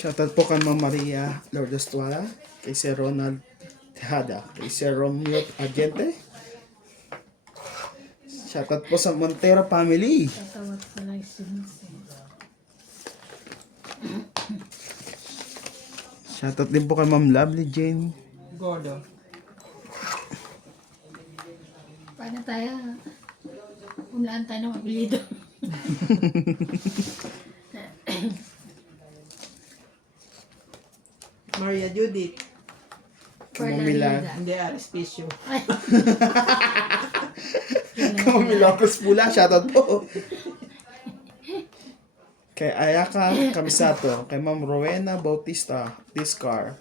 Shoutout po kay Ma'am Maria Lourdes Tuala, kay Sir Ronald Tejada, kay Sir Romeo Agente. Shoutout po sa Montero family. Tatawag pala yung sinusi. Shoutout din po kay Ma'am Lovely Jane. Gordo. Paano tayo? Unlaan tayo ng apelido. Maria Judith. Kay Ma'am Mila. Hindi, Arispicio. Kay Ma'am Milocos Pula. Shoutout po. Kay Ayaka Kamisato. Kay Ma'am Rowena Bautista Discar.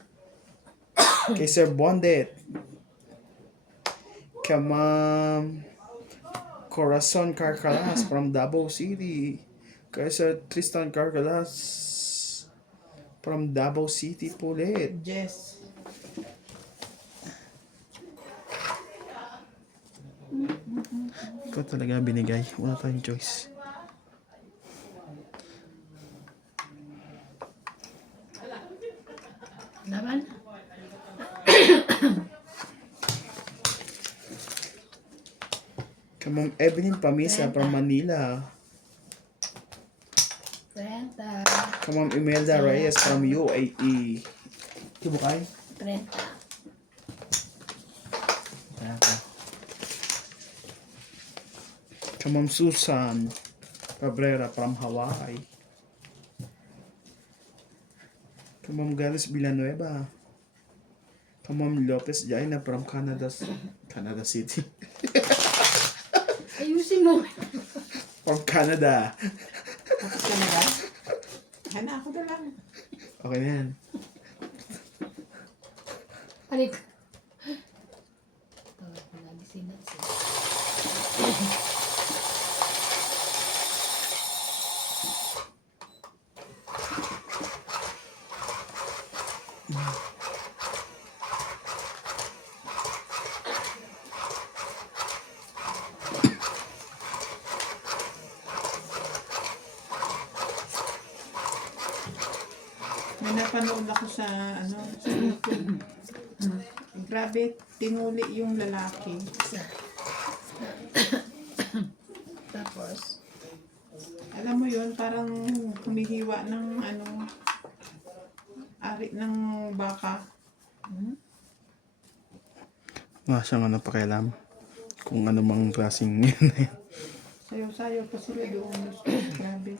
Kay Sir Bondet. Kay Ma'am Corazon Carcalas from Davao City. Kay Sir Tristan Carcalas from Davao City po ulit. Jess. Ikaw talaga binigay. Wala tayong choice. Laban? Kay Ma'am Evelyn Pamisa from Manila. 30. Kay Ma'am Imelda Reyes from UAE. Kibukay? 30. Kay Ma'am Susan Cabrera from Hawaii. Kay Ma'am Galis Villanueva. Kay Ma'am Lopez Jaina from Canada City. Ayusin mo. From Canada. Tapos ka na ba? Hana ako na lang. Okay na yan. Balik. Tawag ko lagi sinat siya. May napanood ako sa YouTube. Grabe, tinuli yung lalaki. Isa. Tapos, Alam mo yun, parang humihiwa ng ari ng baka. Wala siyang pakialam. Kung ano mang klaseng yun na yan. Sayo-sayo pa sila doon. Grabe.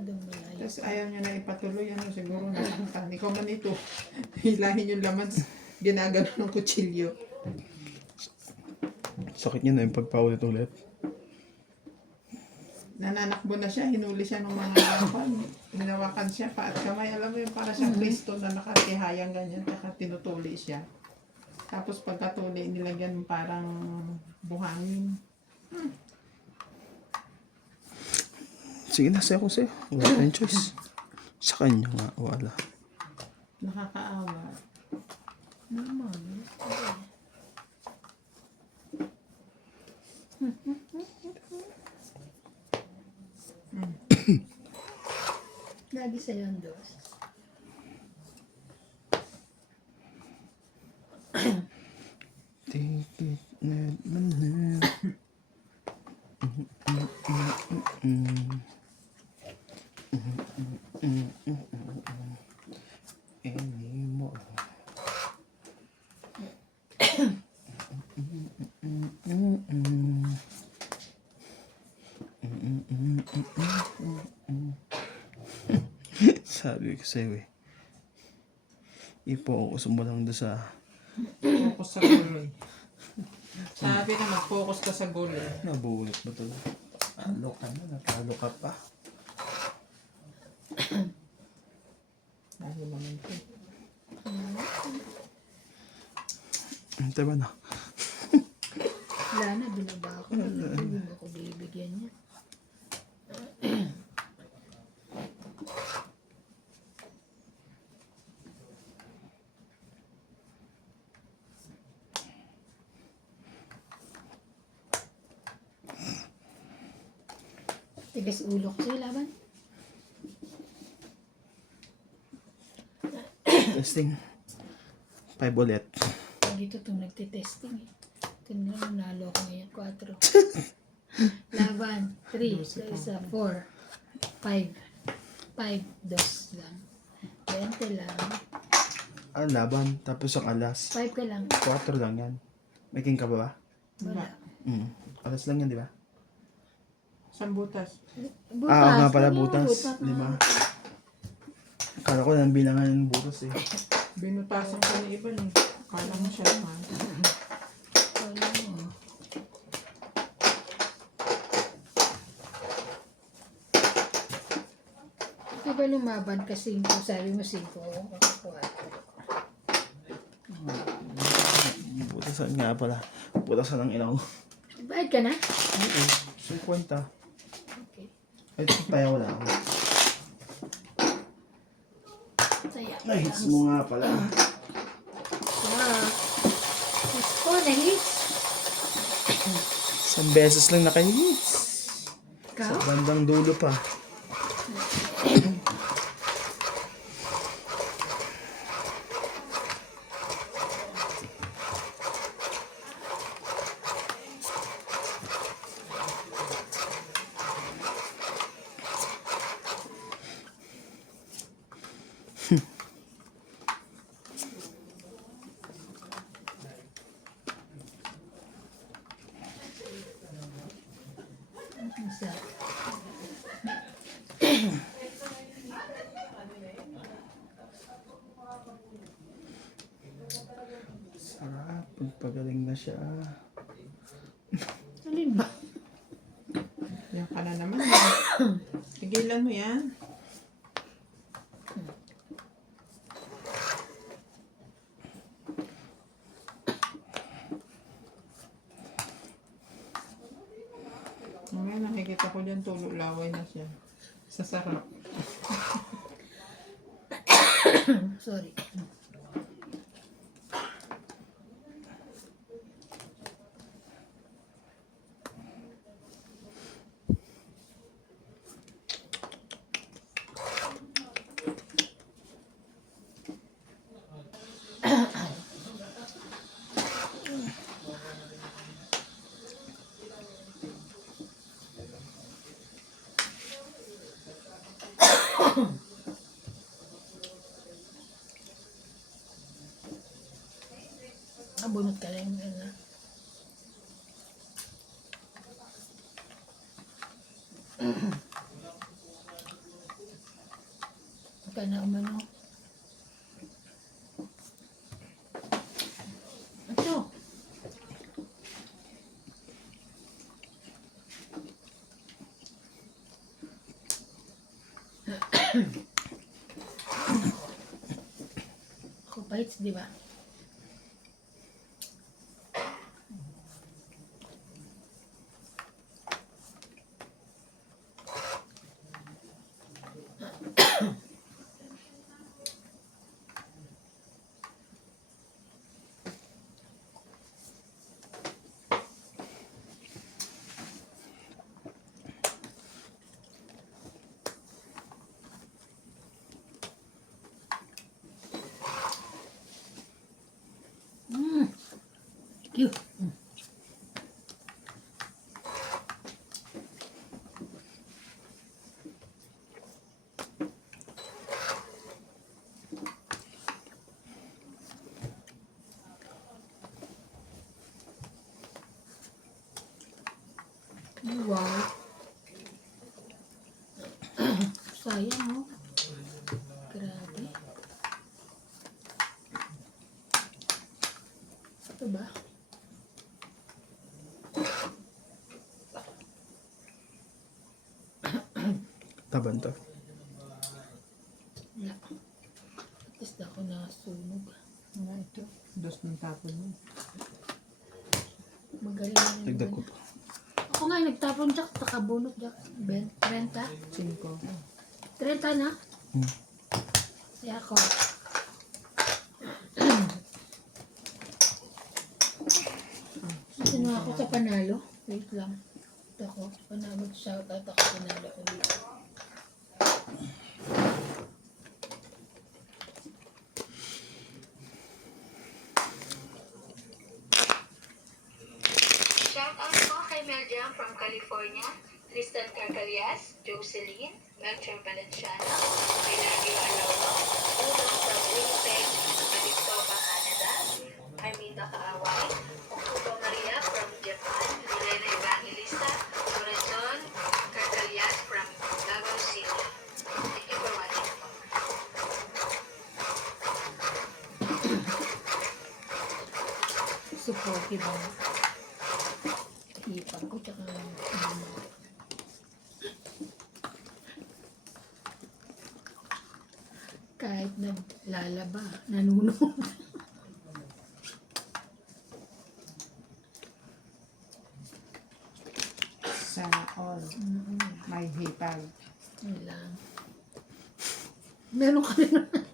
masyadong malayo. Tapos ayaw niya na ipatuloy. Siguro nakakanta. Ikaw man ito. Hilahin yung laman. Ginagano ng kutsilyo. Sakit niya na yung pagpaulit-ulit. Nananakbo na siya. Hinuli siya ng mga lapan. Hinawakan siya pa at kamay. Alam mo yung para siyang Kristo na nakatihayang ganyan. Saka tinutuli siya. Tapos pagkatuli, nilagyan parang buhangin. Sige na, sayo ko sa'yo. Wala tayong choice. Sa kanya nga, wala. Nakakaawa. Naman. Lagi sa'yo ang dos. Take it, na. Anymore. Sabi ko sa'yo i-focus mo lang doon sa Focus sa goal. Sabi na mag-focus ka sa goal. nabulit ba ito? Talo ka na, natalo ka pa. Dahil naman ito. Hintay ba na? Wala na, binaba ako. Hindi mo ako bibigyan niya. Tigas ulo ko sa'yo, laban. Testing. 5 ulit. Dito itong nagtitesting eh. Ito na lang, nalo ko ngayon. 4. Laban. 3. Sa isa. 4. 5. 5. 2 lang. 20 lang. Ang laban. Tapos ang alas. 5 ka lang. 4 lang yan. May king ka ba ba? Wala. Alas lang yan, di ba? Isang butas. Butas. Oo nga pala, Ano yung butas. 5. Akala ko nang bilangan ng butas eh. Binutasan ko ni Iban eh. Akala mo siya naman. Wala mo. Di ba lumaban ka 5? Sabi mo 5. Ako 4. Butasan nga pala. Butasan ng ilaw. Bayad ka na? Oo. 50. Okay. Ay, kaya wala ako. Saya. Ay, hits mo nga pala. Wow. Hits ko, na-hits. Isang beses lang naka-hits. Ikaw? Sa bandang dulo pa. Isa. Sarap. Pagpagaling na siya. Alin ba? Yan ka na naman eh. Tigilan mo yan. Ngayon nakikita ko dyan tulo laway na siya. Sa sarap. Sorry. Bunot ka lang na. Baka na umano. Ito. Ako bites, di ba? Cute. Wow. Sayang, oh. Grabe. Ito ba? Taban to. Wala. At least ako nasunog. Nga ito. Dos ng tapon mo. Magaling na rin. Dagdag ko pa. Ako nga, nagtapon jack, takabunot jack. 30? 5. 30 na? Kaya ako. Sino ako sa panalo? Wait lang. ako. Panamot shoutout ako. Pinalo ko dito. Shout out po kay Meljam from California, Tristan Carcalias, Jocelyn, Melcher Valenciano, Hilario Alauno, Uno from Winnipeg, Manitoba, Canada, Arminda Kaaway, Okuba Maria from Japan, Lorena Evangelista, Corazon Carcalias from Davao City. Thank you for watching po. Supportive ako. Hipag ko tsaka kahit naglalaba, nanunod. Sana all. May hipag. Yun lang. Meron ka rin naman.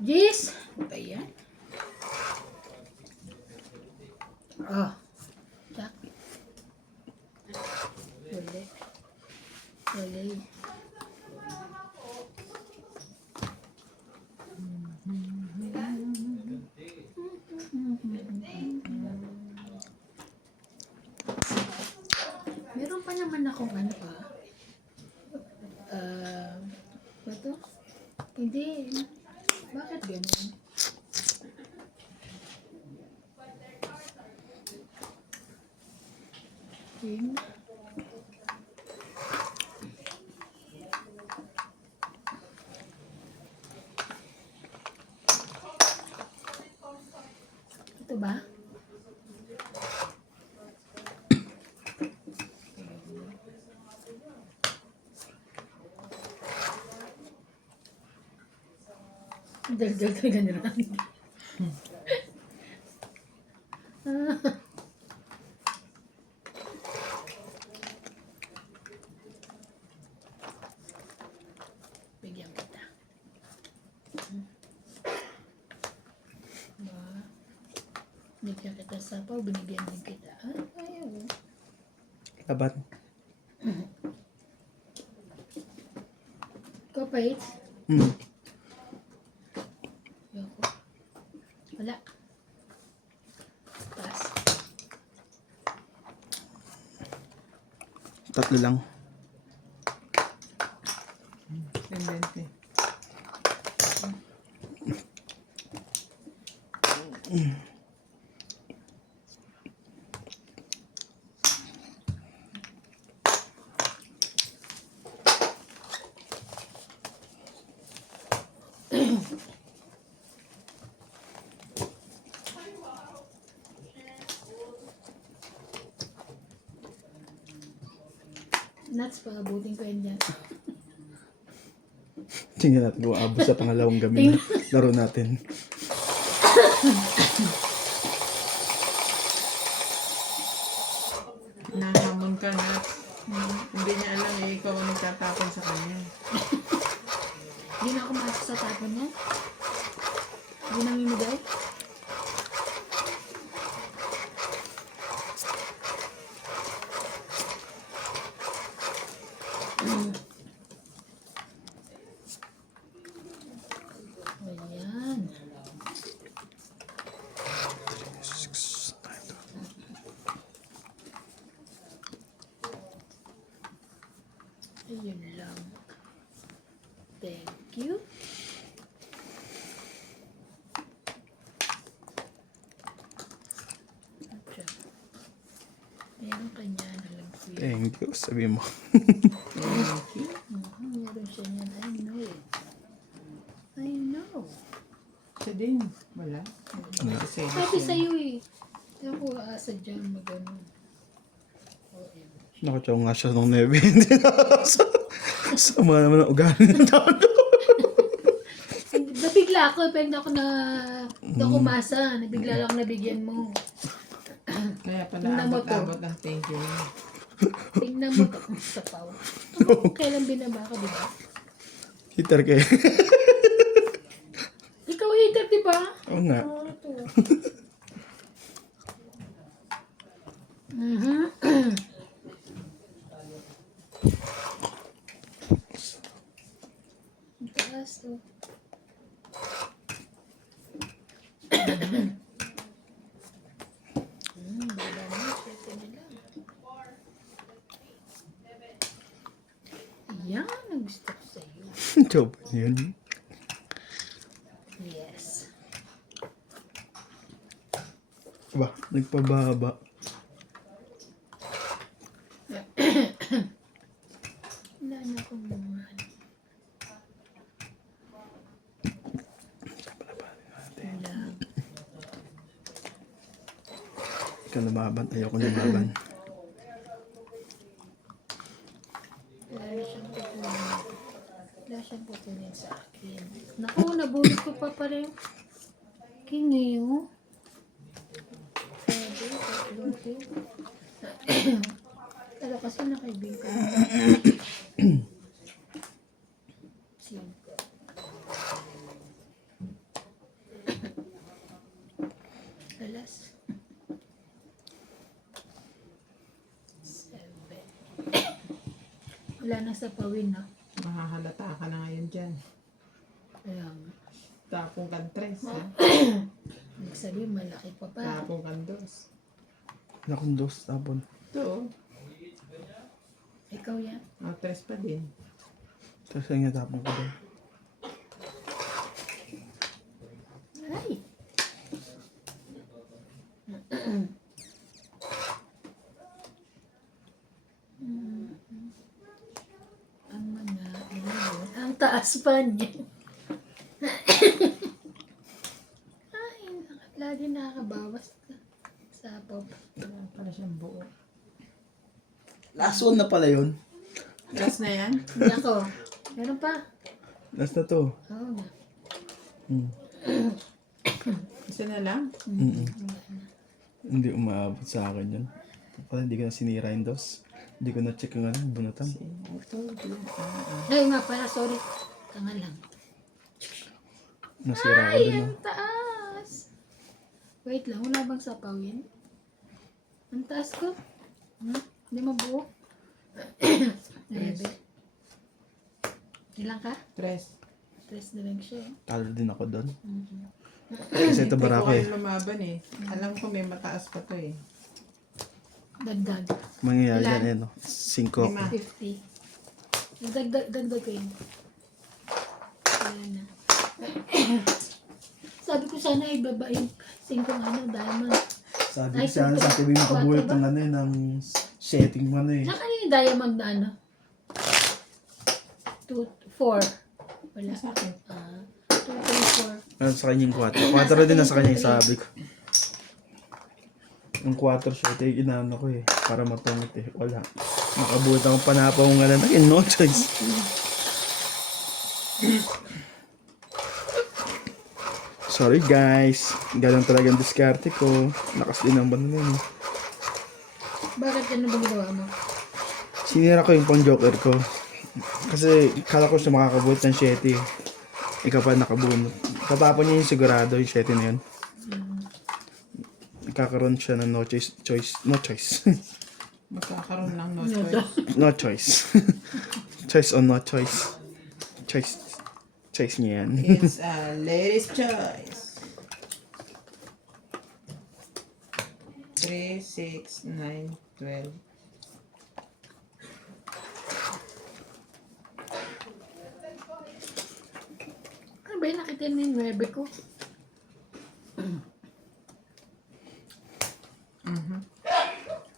Jis! Ano ba yan? Oh. Jack. Huli. Huli. Meron pa naman akong ano pa. Ito? Hindi. Bakit ganun? Yun. Ito ba? Dagdag talaga nila. Bigyan kita. Ba? Bigyan kita sapaw, binigyan din kita. Ayaw. Laban. Kapait? Hmm. Ayoko. Wala. Pass. Tatlo lang. Tendente. Nuts pa, abutin ko yan dyan. Tingnan natin kung abot sa pangalawang gabi na laro natin. Nahamon ka na. Hindi niya alam eh, ikaw ang nagtatapon sa kanya. Hindi na ako masok sa tapon niya. Hindi namimigay. Ayan. Ayun lang. Thank you. Atcha. Meron kanya na lang po yun. Thank you, sabi mo. Meron siya niyan. I know it. I know. Siya din. Wala. Wala. Sabi sa'yo eh. Kaya ko asadya mag-ano. Nakatawa nga siya nung nebe. Hindi na. Sama naman ang ugali ng tao. Nabigla ako. Pero hindi ako na kumasa. Nabigla lang ako nabigyan mo. Kaya pala Tingnan mo to. abot-abot ang thank you. Tingnan mo ito sa pao. Kailan binaba ka, di ba? Hitter kayo. Ikaw hater, di ba? Oo nga. Oo, ito. Mhm. Ang taas oh. Baba na, pwede na lang. Yan ang gusto ko sa'yo. Job yun. Yes. Ba, nagpababa. Wala na akong naman. Wala. Ikaw lumaban, ayoko lumaban. Wala na siyang pupunin. Wala siyang pupunin sa akin. Naku, nabulot ko pa pala yung kingiyo. Sabi, tatlong king. Pero kasi nakaibig ka. Cinco. Alas. 7. Wala na sa pawin, no? Mahahalata ka na ngayon dyan. Kaya nga. Tapong kan tres, ha? Ibig sabihin, malaki pa pa. Tapong kan dos. Nakundos, tapon. Ito, Ikaw yan. tres pa din. Tapos yung natapon ko doon. Ay! Ang mga ayun, ang taas pa niya. Ay, lagi nakakabawas sa pop. Wala pala siyang buo. Last one na pala yun. Last na yan? Hindi ako. Meron pa. Last na to. Oo nga. Hmm. Isa na lang? Hindi umaabot sa akin yun. Pala hindi ko na sinira yung dos. Hindi ko na-check yung ano, bunutan. Ito, Ay nga pala, sorry. Tanga lang. Nasira ko Ay, dun. ang taas! Wait lang, wala bang sapawin? Ang taas ko? Hindi mabuo? Nebe. Ilang ka? tres. 3 na lang siya. Talo din ako doon. Mhm. Kasi ito barako eh. Hindi ko lumaban eh. Alam ko may mataas pa to eh. Dagdag. Mangyayari Ilan? yan eh no. 5. Lima. 50. Dagdag ko yun. Ayan na. Sabi ko sana ibaba yung 5 diamond. Sabi Ay, ko siya super. sa TV makabuhat Kwarto ng ano eh, ng setting mo ano eh. Saan kanina yung diamond na ano? 2, 4. Wala. Sa akin. 2, 3, 4. Ano sa kanyang 4. 4 din nasa kanya yung sabi ko. Yung 4 shot eh, inaano ko eh. Para matungit eh. Wala. Nakabuhat akong panapaw nga lang. Again, no choice. Sorry guys. Ganun talaga ang diskarte ko. Lakas din ang banana yun eh. Bakit ano ba ginawa mo? Sinira ko yung pang joker ko. Kasi kala ko siya makakabuhat ng 7 eh. Ikaw pa nakabunot. Tatapon niya yung sigurado yung 7 na yun. Nagkakaroon siya ng no choice. Magkakaroon lang no choice. No choice. Choice or no choice. Choice niya yan. It's a lady's choice. 3, 6, 9, 12. Ano ba yung nakita mo yung 9 ko?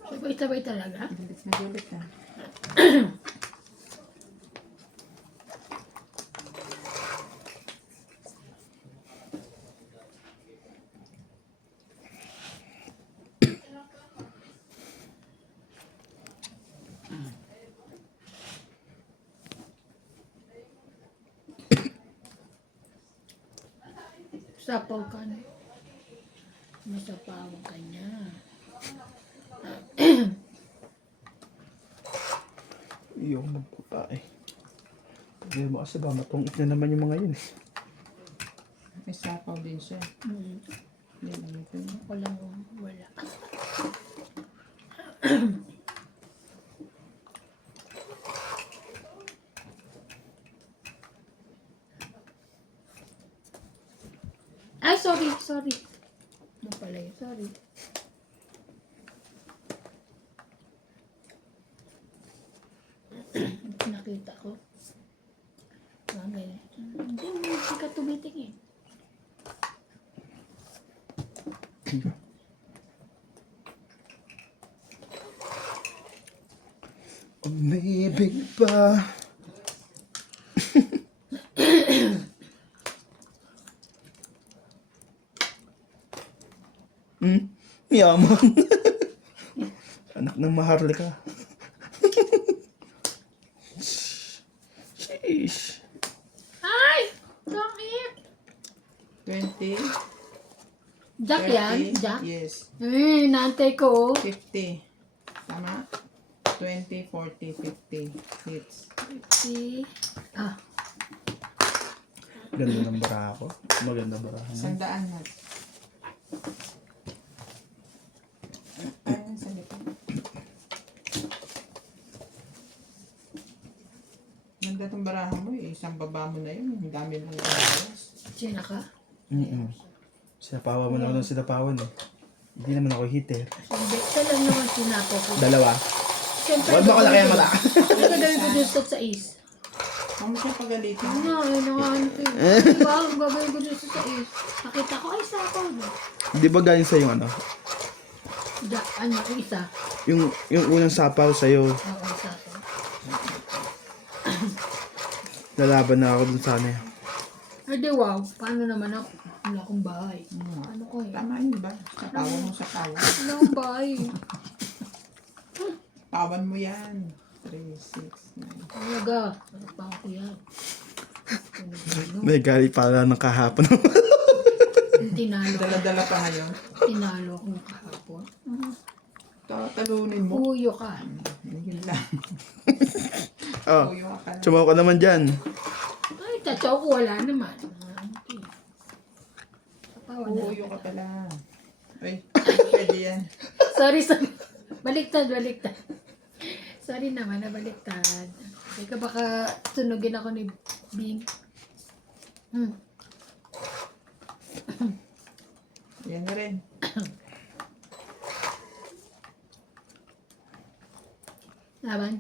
Sabay-sabay talaga? Gulit na gulit na. Sapaw ka na. Masapawan ka niya. Iyo ko magpapay. Hindi mo kasi ba matungit na naman yung mga yun eh. May sapaw din siya. Hindi lang ito. Ako lang wala. Ay, sorry, sorry. Ano pala yun? Sorry. Nakita ko. Bagay. Hindi ka tumitingin. Umibig ba? Yaman. Anak ng Maharlika. Sheesh. Ay! Bakit? 20, Jack yan? 30, Jack? yes. Naantay ko. 50. Tama? 20, 40, 50 hits. Si... Ah. Ganda ng bara ko. Maganda bara. Sandaan na. Ay, sa likod. Ganda tong barahan mo eh. Isang baba mo na yun. Ang dami lang oras. Sino ka? Sinapawa mo na ako ng sinapawan eh. Hindi naman ako hitter. Hindi. Isa lang naman sinapo ko. Dalawa. Siyempre, Huwag mo ko laki ang mata. Ano ka gawin ko dun sa is? Huwag mo siya pagalitan. Ano, ano nga, ano ko yun. Diba, ang gagawin ko dun sa is? Nakita ko, ay, sako. Di ba galing sa yung ano? Ano, yung isa? Yung unang sapaw sa'yo, Oo, sako. lalaban na ako dun sana eh. Ay, di wow. Paano naman ako? Wala akong bahay. Ano ko eh? Tama yun, diba? Sa pawan mo sa pawan. Wala akong bahay. Pawan mo yan. 3, 6, 9. Talaga. Ano pa ako yan? May gali pala ng kahapon. Tinalo. Dala-dala pa ngayon. Tinalo akong kahapon. Talunin mo. Puyo ka. Yun lang. Oh, Puyo ka lang. sumaw ka naman dyan. Ay, tatsaw ko wala naman. Okay. Wala. Puyo ka pala. Ay, pwede yan. Sorry, sorry. Baliktad, baliktad. Sorry naman, nabaliktad. Teka, baka tunugin ako ni Bing. Yan na rin. Laban.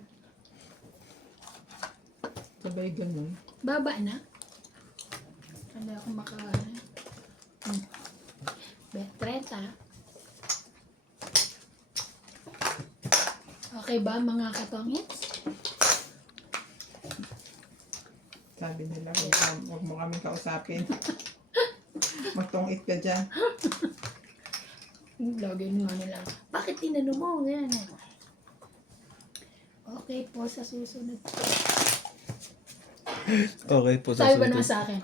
Sabay ganun. Baba na. Hindi ako maka... 30. Okay ba mga katongits? Sabi nila, huwag mo kaming kausapin. Magtungit ka dyan. Login nga nila. Bakit tinanong mo? Yan. Okay po sa susunod. Okay po sa Sabi ba naman susunod. sa akin?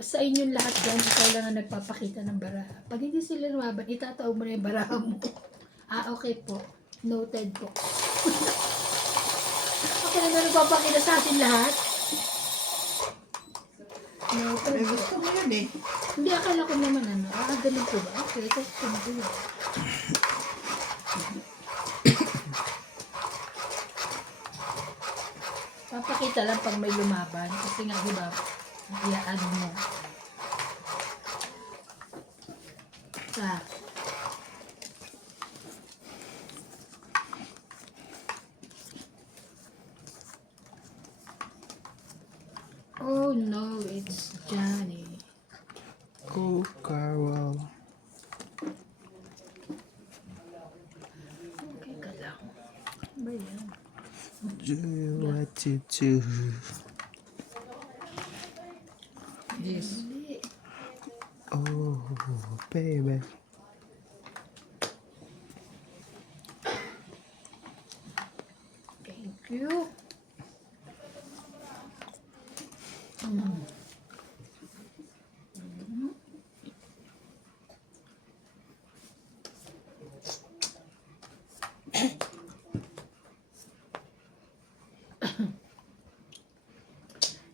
Sa inyong lahat dyan, ikaw lang ang nagpapakita ng baraha. Pag hindi sila lumaban, itataog mo na yung baraha mo. Okay po. Noted po. Ako na na nagpapakita sa atin lahat. Noted Eh, po. gusto mo yan eh. Hindi, akala ko naman ano. Ganun po ba? Okay, tapos ko yun. Papakita lang pag may lumaban. Kasi nga, di ba, i-add mo. Sa. Oh no, it's Johnny. Oh, Carol. Okay ka lang. Ba yan? Do what you do. Yes. Hindi. Oh, baby. Thank you.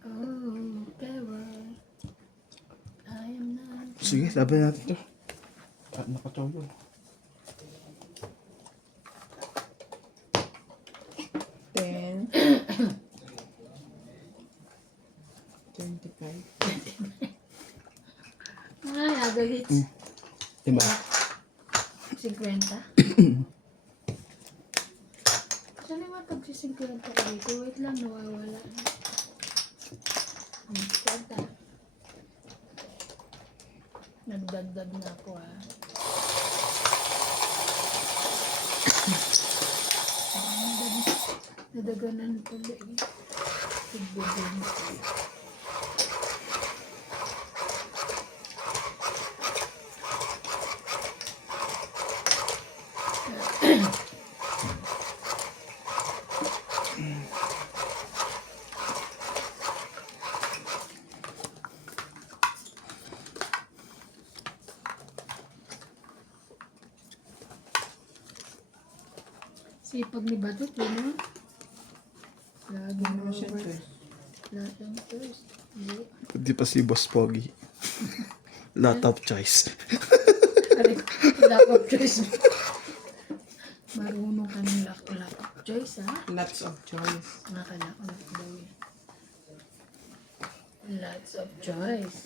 Oh, Carol. I am not. Sige, laban natin to. Nakatulog. Kada hits, Diba? 50. Saan naman pag-50 ka dito? Wait lang, nawawala. Kwenta. Nagdagdag na ako ah. Nadaganan pala eh. Tigbibin. Sipag ni Batot, yun ah. Lagi Ano mo siya to? lahat ng first. Hindi. Di pa si Boss Pogi. Lot of choice. Lack of choice. Marunong ka ng lack of choice, ha? Lots of choice. Nakalak daw eh. Lots of choice.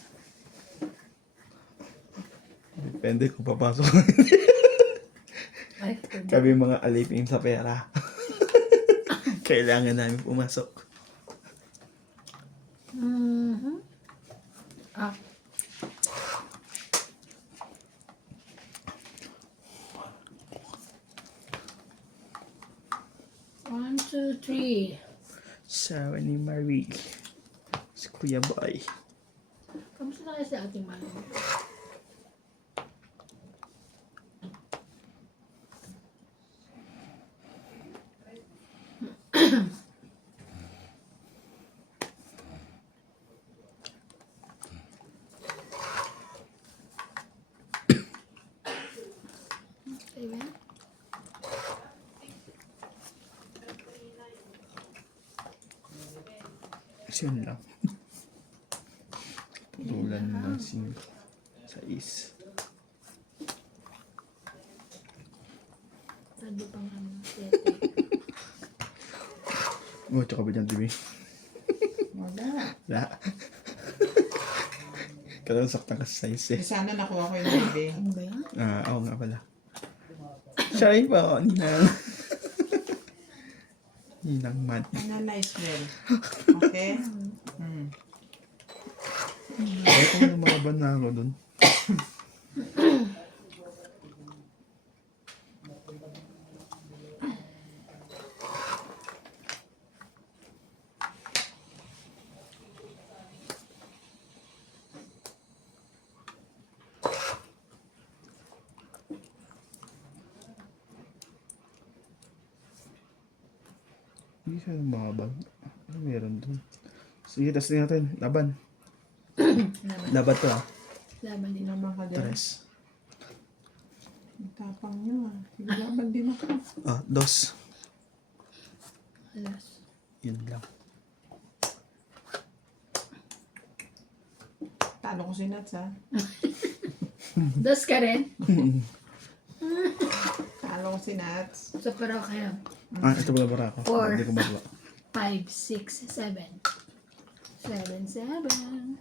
Depende kung papasok. Ay, Kami mga alipin sa pera. Kailangan namin pumasok. Ah. One, two, three. Sawa ni Marie. Si Kuya Boy. Kamusta na kayo sa ating mali? Okay ba? Yun lang. Putulan ng 5. 6. Sabi pang ano, 7. Oh, tsaka ba dyan, TV? Wala. Wala. Kailangan saktan ka sa size eh. Sana nakuha ko yung baby. Ano ba yan? Oo nga pala. Siya po, Ninang. Ninang man. Ano nice well. Okay? Ay, kung lumaban na ako dun. Hindi siya lumabag. Ano meron dun? Sige, testing natin. Laban. Laban. Laban to ah. Laban din. Laban ka dyan. Tres. Ang tapang nyo ah. Sige, laban din ako. Ah, dos. Alas. Yun lang. Talo ko si Nats ah. Dos ka rin? Talo ko si Nats. So, pero kaya. Ah, ito pala bara ako. 4. Hindi ko magawa. 5, 6, 7. 7, 7.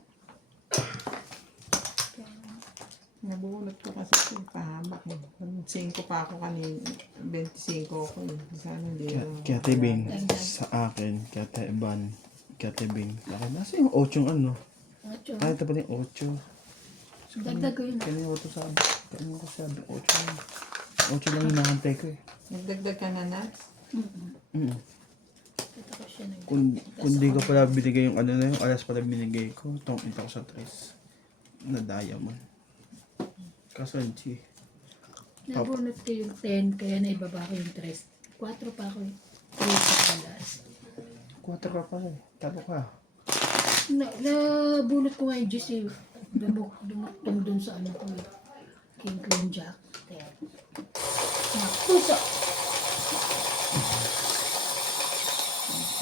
Nabunot ko kasi ito. Pahamak eh. 5 pa ako kanina. 25 ako eh. Sana hindi na. Kaya tibing sa akin. Kaya tibang. Kaya tibing. Laki nasa yung 8 ano. 8. Ah, ito pala yung 8. Dagdag ko yun. Kanina ko ito sabi. Kanina ko sabi 8 lang. 8 lang yung nakantay ko eh. Nagdagdag ka na Nats? Mm. Ito ko siya nag- Kung di ko pala binigay yung ano na yung alas pala binigay ko. Itong ito ko sa 3. Na diamond. Kaso G. Nabunot ko yung 10, kaya naibaba ko yung 3. 4 pa ako eh. 3 sa alas. 4 pa pala eh. Talo ka. Nabunot ko nga yung Diyos eh. Dumutong dun sa ano ko eh. King Queen Jack. 10. Puso!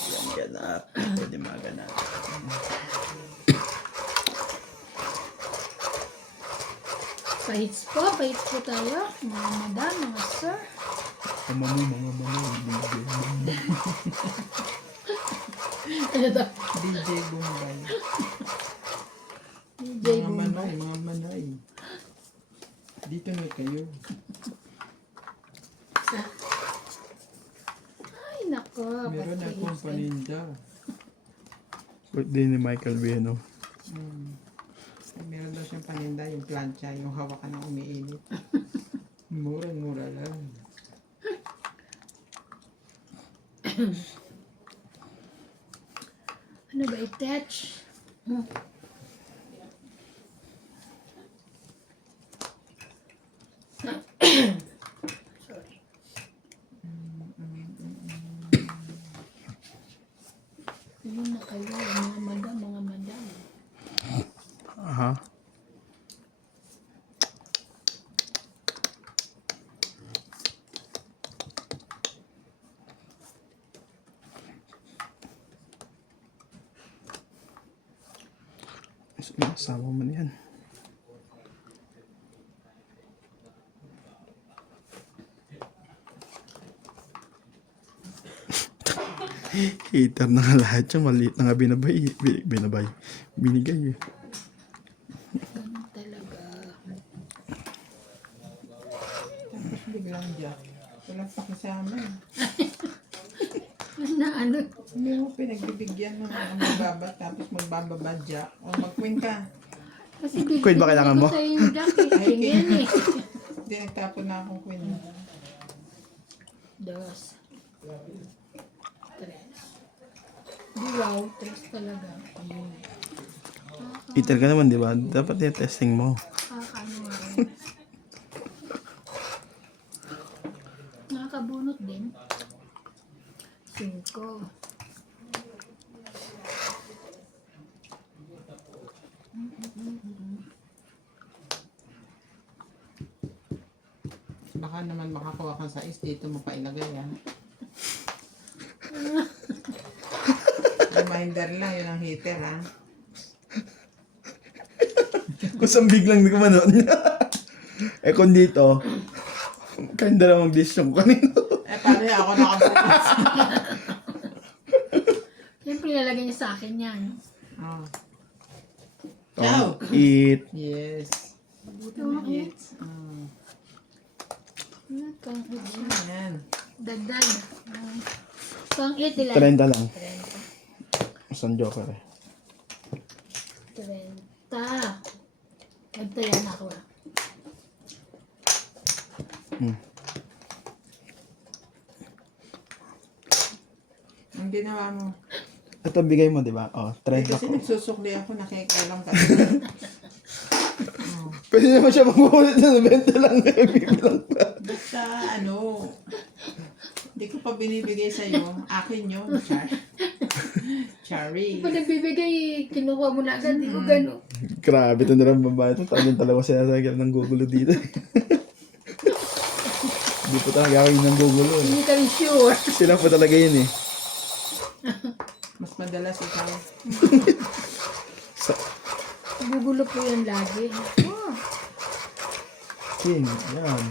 Yan ganap. Pwede maganap. Pahits po tayo. Mga madam, mga sir. Mga mano. Ano daw? DJ Bombay. DJ Mga Boom. manoy, mga manoy. kayo. Ay, nako. Meron pati akong isa. paninda. Birthday ni Michael Bueno. Meron daw siyang paninda, yung plancha, yung hawakan ng umiinit. Murang-mura lang. Ano ba, attach? Sorry. Yun na kayo, mga madam. Aha. Sama mo na yan. Hater na nga lahat yung maliit na nga binigay eh. Ganun talaga. Tapos biglang jack. Walang pakisama. Na ano? Hindi mo pinagbibigyan ng magbabat tapos magbababadya o mag-queen ka. Kasi Queen ba kailangan mo? Sa yung jacket, tingin eh. Hindi, nagtapon na akong queen. Dos. Tres. Di wow, tres talaga. Ayun. Hater ka naman, di ba? Dapat yung testing mo. Nakakaano nga rin. Nakakabunot din. 5. Baka naman makakuha kang sais dito mo pa ilagay ah. Reminder lang, yun ang hater ah. Kung saan biglang di ko manood. Eh kung dito, kanda lang mag-decision ko kanino. Eh paano yun? Ako nakabukas. Siyempre nalagay niya sa akin yan. Oh. Don't eat. Yes. Don't eat. Mm. Don't eat. Ayan. Dagdag. Don't eat nila. 30 lang. 30. Isang joker eh. 30. Nagtaya na ako ah. Ang ginawa mo. Ito bigay mo, di ba? Oh, 30 Kasi ko. nagsusukli ako, nakikialam ka. Pwede naman siya mag-ulit na 20 lang. Bibilang pa. Basta ano, hindi ko pa binibigay sa'yo. Akin yun, Chari. Pag nagbibigay, kinuha mo na agad. Di ko gano'n. Grabe, ito na lang babae ito. Talagang talaga sinasagyan ng gugulo dito. Hindi po talaga ako yun ng gugulo. Eh. Hindi ka rin sure. Sila po talaga yun eh. Mas madalas ikaw. Gugulo po yan lagi. Oh. King, yan.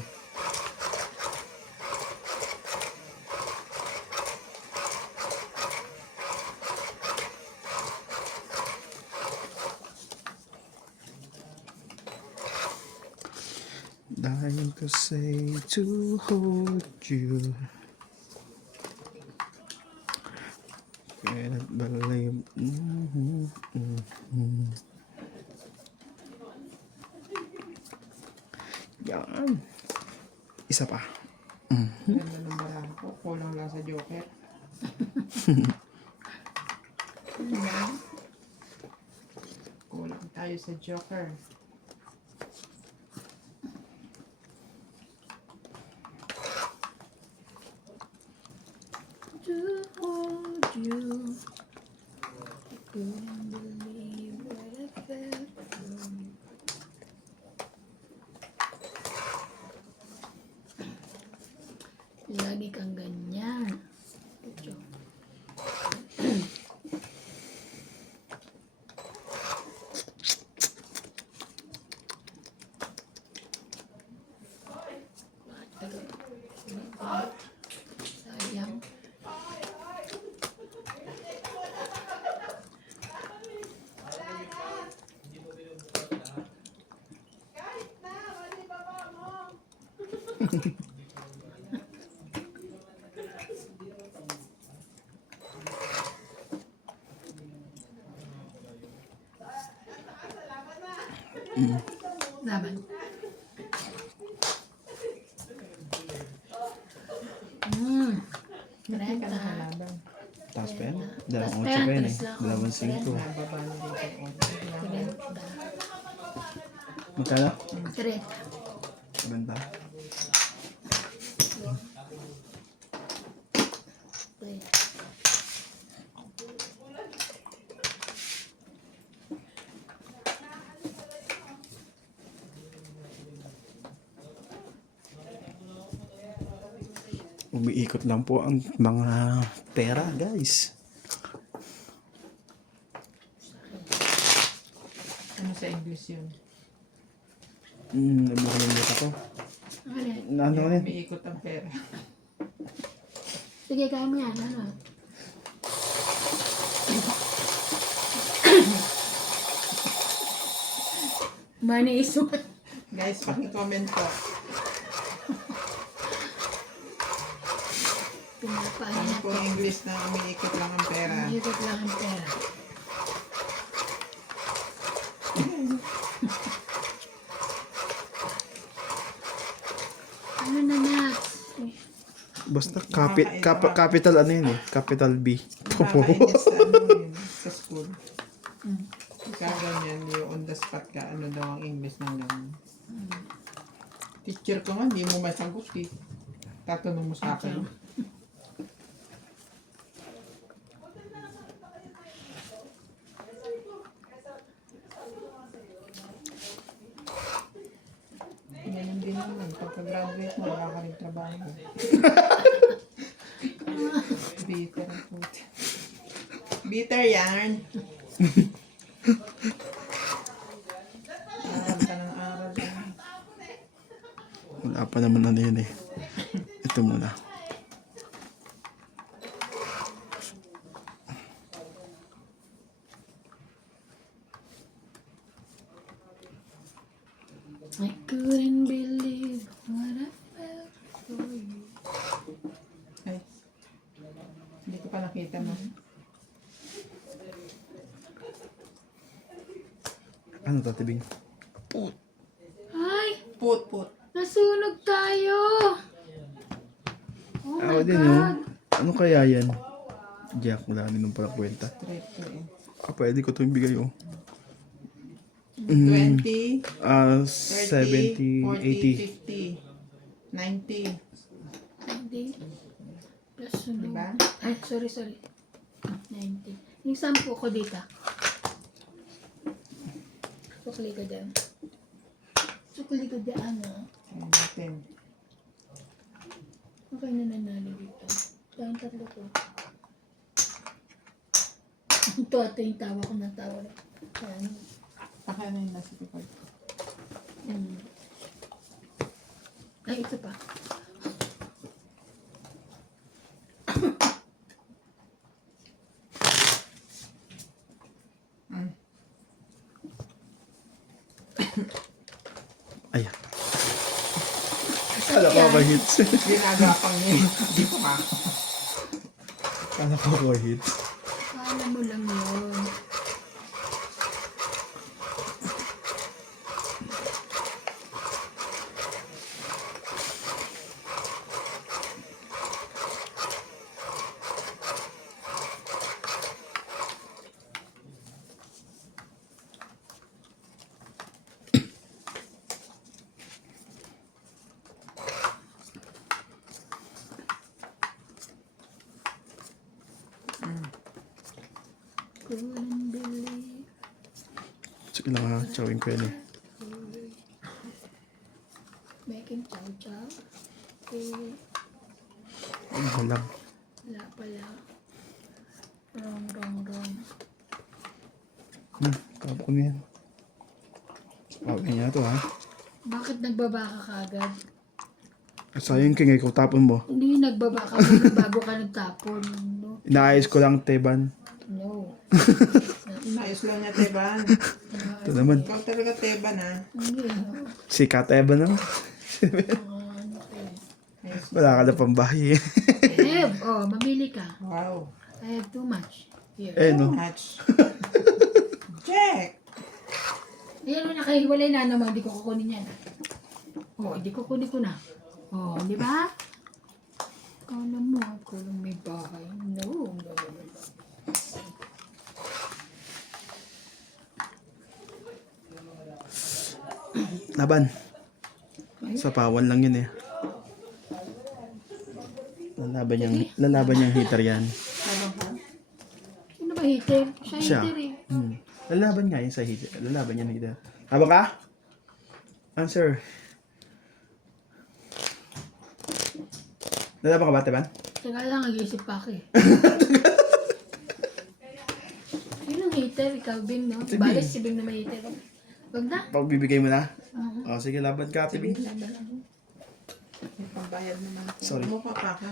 Dying to say to hold you. Cannot believe. Yan. Isa pa. Ganda ng baraha ko. Kulang lang sa joker. Kulang tayo sa joker. To hold you. I couldn't believe what I felt from you. Lagi kang ganyan. Ito. Sayang. Laban. Hindi ka 30. nakalaban. Taas pa yan? Taas Dalawang pa 8 yan, pa yan eh. tres lang ako. Dalawang 5. Nababa na dito. 30. Magkano? 30. Ganda. Umiikot lang po ang mga pera, guys. Ano sa English yun? Nakalimutan ko. Okay. Ano Yung yun? umiikot ang pera. Sige, kaya mo yan. Ano? Money is what? Guys, paki-comment po. Pinapaano Ano na po ang English na umiikot lang ang pera? Ikot lang ang pera. Ano na, Max? Basta capital ano yun eh. Capital B. Nakakainis sa ano yun, sa school. Mm. Kaganyan, yung on the spot ka, ano daw ang English ng ganun. Teacher ko nga, hindi mo masagot eh. Tatanong mo sa akin. Ganun din naman. Pagka-graduate mo, wala ka rin trabaho. Bitter ang puti. Bitter yarn. Aral ka ng aral. Wala pa naman ano yun eh. Ito muna. I couldn't believe what I felt for you. Ay. Hindi ko pa nakita mo. Ano tatibing? Ay! Put, put. Nasunog tayo! Oh my Ako din God! oh. Ano kaya yan? Jack, wala din nung pala kwenta. Straight to it. Pwede ko itong bigay oh. 20, 30, 70, 40, 50, 90. Hindi. Plus sunog. Diba? Ay, sorry. 90. Yung 10 ko dito. Sukli ko dyan. Sukli ko dyan, ano? 10. Okay na nanalo dito. Tayong tatlo ko. Ito yung tawa ko ng tawa. Ayan. Baka na yung nasa people. Ay, ito pa. Ayan. Kala ko ako hits. Ginagapang niya. Hindi ko ka. Kala ko ako hits. Kala mo lang yun. Couldn't believe. Sige lang ha, chawin ko yan eh. Making chow chow. Okay. Ano lang. Wala pala. Wrong. Kabo ko na yan. Pawin niya to ha. Bakit nagbaba ka kagad? Sayang kingay ko, tapon mo. Hindi nagbaba ka muna bago ka nagtapon. No. Inaayos ko lang teban. No. Inayos lang niya, Teban. Ito naman. Ikaw talaga, Teban, ha? Hindi. Si Kateban naman. Ano kayo? Ayos. Wala ka na pambahay eh. Eb, mamili ka. Wow. I have too much. Here. Eh no. Match. Jack! Ayan mo, nakahiwalay na naman. Hindi ko kukunin yan. Hindi kukunin ko na. Di ba? Kala mo, ako lang may bahay. No. Laban. Sa pawan lang yun eh. Lalaban niyang heater yan. Ano ka? Sino ba heater? Siya. Siya heater eh. Lalaban nga yun sa heater. Lalaban niya ng heater. Habang ka? Answer. Lalaban ka ba, Teban? Teka lang, nag-iisip pa ako eh. Yun ang hater, ikaw, Bing, no? Si Balas Bing. si Bing na may hater. Wag na. Pagbibigay mo na? Oo. Sige, laban ka, Ate Bing. May pambayad naman ako. Sorry. Mukha pa ka.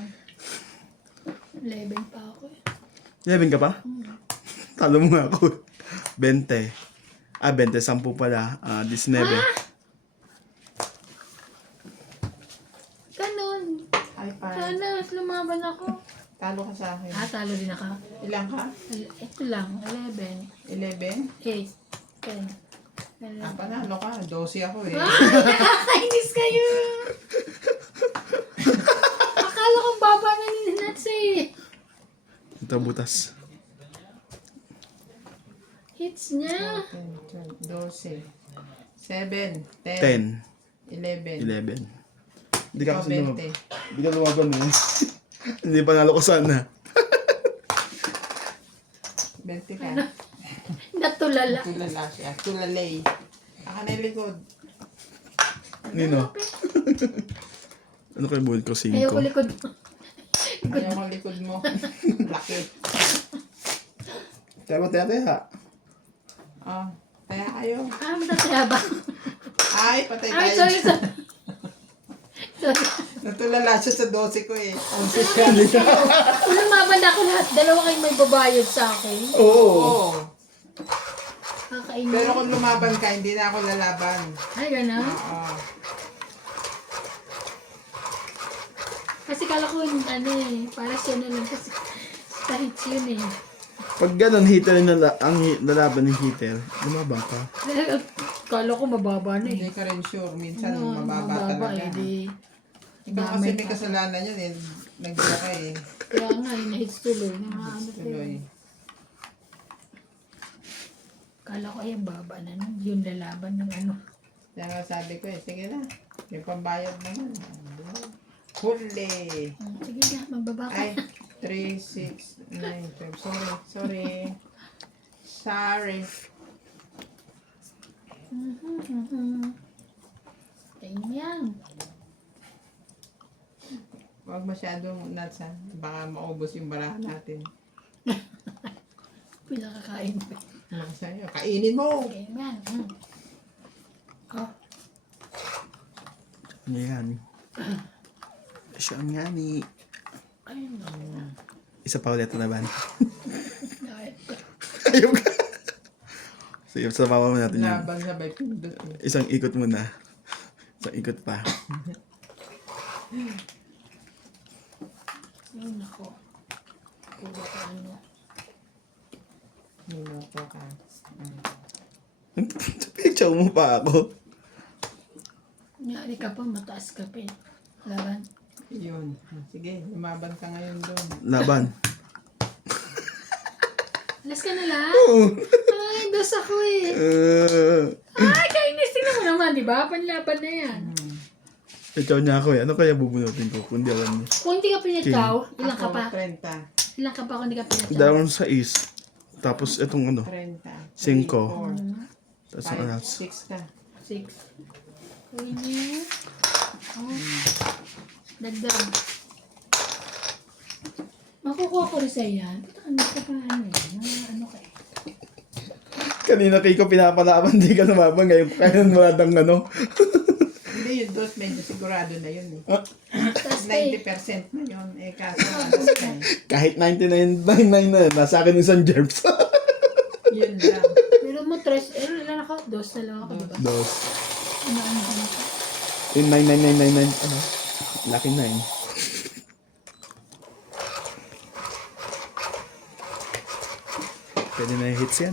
11 pa ako eh. 11 ka pa? Talo mo nga ako. 20. 20. 10 pala. 19. Ganon. Ay, pa. Sana, mas lumaban ako. Talo ka sa akin. Talo din ako. Ilang ka? Ito lang, 11, 11? 8, 10, 11. Panalo ka. 12 ako eh. Nakakainis kayo! Akala kong baba na ni Nuts eh. Ito butas. Hits niya. 10, 12, 7, 10. 10, 11. 11. Hindi ka kasi 20. lumab. Hindi ka lumaban mo. Hindi panalo ko sana. 20 ka. Natulala. Tulala siya. Tulalay. Aka na yung likod. Nino? Ano kayo buhol ko? 5. Ayoko likod mo. Ayaw ang likod mo. Laki. Taya. Oh, kaya kayo. Matataya ba? Ay, patay Ay, tayo. sorry. Natulala siya sa 12 ko eh. Kung lumaban ako lahat, dalawa kayong may babayad sa akin. Oo. Oo. Kakainis. Pero kung lumaban ka, hindi na ako lalaban. Ay, gano'n? Oo. Kasi kala ko para siya na lang kasi sa hits yun eh. Pag ganun, heater ang lalaban ng heater, lumabang ka. Kala ko mababa na Hindi eh. ka rin sure. Minsan mababa talaga. Di, Ikaw kasi may kasalanan yan eh. Nagdala ka eh. kaya nga, hits tuloy. Ano Tuloy. Kala ko ay baba na nun. Yung lalaban ng ano. Kaya nga sabi ko eh, sige na. May pambayad naman. Huli. Sige na, magbaba ka. Ay, 3, 6, 9, 12. Sorry. Tingin yan. Huwag masyadong nuts ha. Baka maubos yung barahan natin. Pinakakain pa. Sa'yo. Kainin mo! Tingin yan. Ano yan? Siya ang ngani. Ay, no. Isa pa ulit na ban. Dahil Ayaw ka. Sige, sa mama mo natin yan. Laban sabay pindot eh. Isang ikot muna. Isang ikot pa. Ay, nako. Kuha ka ano. Niloko ka. Picture mo pa ako. Nyari ka pa, mataas ka pa eh. Laban. Yun. Sige, lumaban ka ngayon doon. Laban. Alas ka na lang? Oo. Ay, dos ako eh. Ay, kainis. Tingnan mo naman, di ba? Panlaban na yan. Picture niya ako eh. Ano kaya bubunutin ko? Kung di alam niya. Kung hindi ka pinataw, ilang ka Ako, pa? 30. Ilang ka pa kung hindi ka pinataw? Dalawang 6. Tapos itong ano. 30. 5. 4. Tapos ang alas. 6 ka. 6. Uy niya. Oh. Dagdag. Makukuha ko rin sa yan. Ano ka pa ano eh. Ano ka eh. Kanina kay ko pinapalaban, di ka lumabang. Ngayon kaya mo atang ano. Hindi yun, dos medyo sigurado na yun eh. Tapos eh. 90% na yun. Eh, kaso alas ka eh. Kahit 99.99 na, nasa akin isang germs. Yun lang. Pero mo tres, ilan ako? Dos na lang ako, di ba? Dos. Ano ka? Yung 99999, ano? Lucky 9. Pwede na yung hits yan.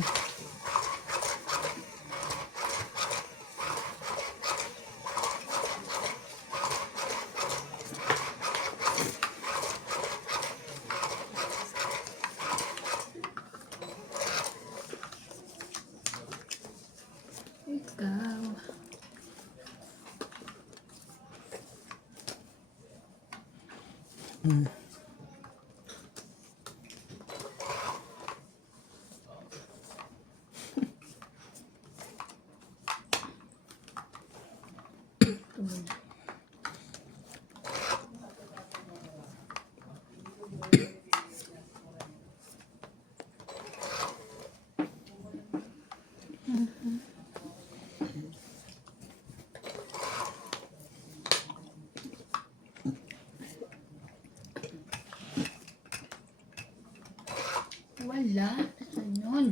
Wala. Saan yun?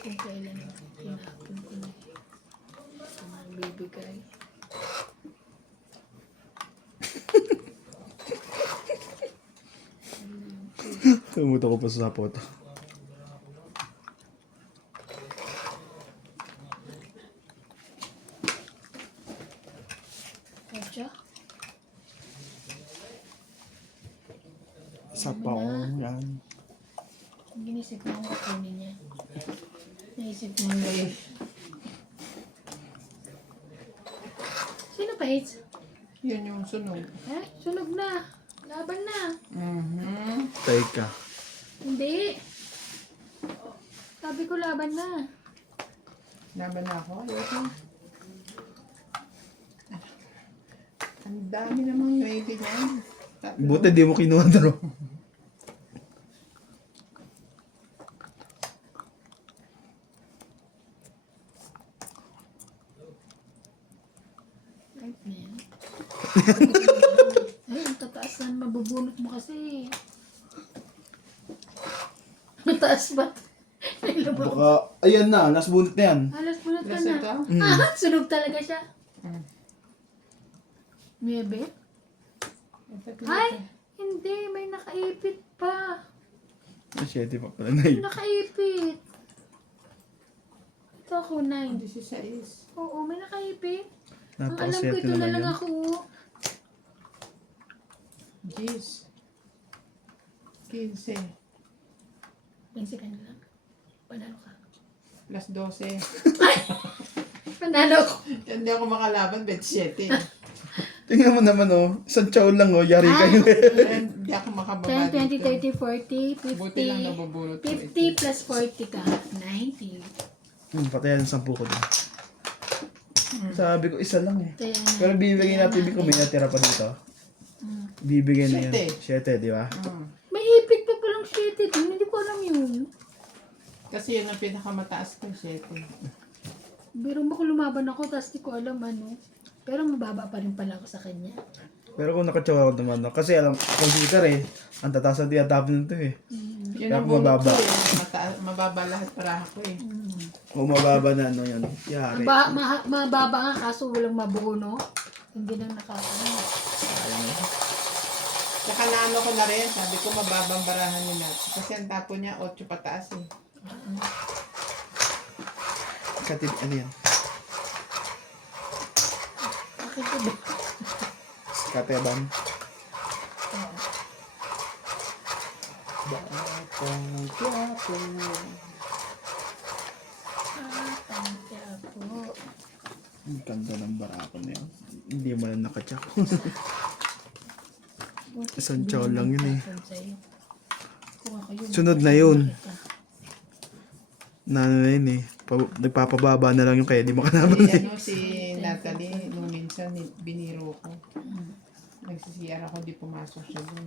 Kung kailan tinapon ko na sa mga bibigay. Tumuto ko pa sa sapot. Ocho? Sa paong yan. Ang ginisip mo ang kukunin niya. Naisip mo yung gawin. Sino pa hits? Yun yung sunog. Eh, sunog na. Laban na. Teka. Hindi. Sabi ko laban na. Laban na ako. Ayoko. Ang dami namang ready niyan. Buti di mo kinuha draw. Right na yan. Ay, ang tataas na mabubunot mo kasi. Mataas ba? May lumabas. Baka, ayan na, nasa bunot na yan. Alas bunot ka Plus na. ito. Ah, sunog talaga siya. Mm. Nuebe? Ay, hindi. May nakaipit pa. Masyete pa pala na yun. Nakaipit. Ito ako, 9. 16. Oo, may nakaipit. Ang alam ko Napakaswerte ito na naman lang yan. ako. Jeez. 15. 10 second lang. Panalo ka. Plus 12. Panalo ko. Hindi ako makalaban, 27. Tingnan mo naman oh, isang chow lang oh, yari kayo. Hindi ako makababa 10, 20, dito. 30, 40, 50. Buti lang nabubulot ko 50 plus 40 ka. 90. Patayan ang 10 ko din. Sabi ko, isa lang eh. Kaya na. Pero bibigyan natin, kung may natira pa dito. Bibigyan na yan. 7, di ba? May ipit pa palang shit eh. Hindi ko alam yun. Kasi yun ang pinakamataas ko, 7. Pero baka lumaban ako, tapos di ko alam ano. Pero mababa pa rin pala ako sa kanya. Pero kung nakatsawa ko naman, no? Kasi alam, computer eh. Ang tataas na tiyatapon nito eh. Yun Kaya ang kung bunot mababa. ko eh. Mababa lahat para ako eh. Kung mababa na ano yan, yari. Mababa nga kaso walang mabuo, no? Hindi nang nakakano. Saka naano ko na rin, sabi ko mababang barahan nila. Kasi ang tapo niya, 8 pataas eh. Katib, ano yan? Bakit ko ba? Kateban. Tantya po. Ang ganda ng barako na yan. Hindi mo lang nakatsak. Isang chow lang yun eh. Kung ako yun. Sunod na yun. Na ano na yun eh. Nagpapababa na lang yung kaya di makanaban eh. Ano si Natalie, nung minsan biniro ko. Nagsisiyar ako, di pumasok siya dun.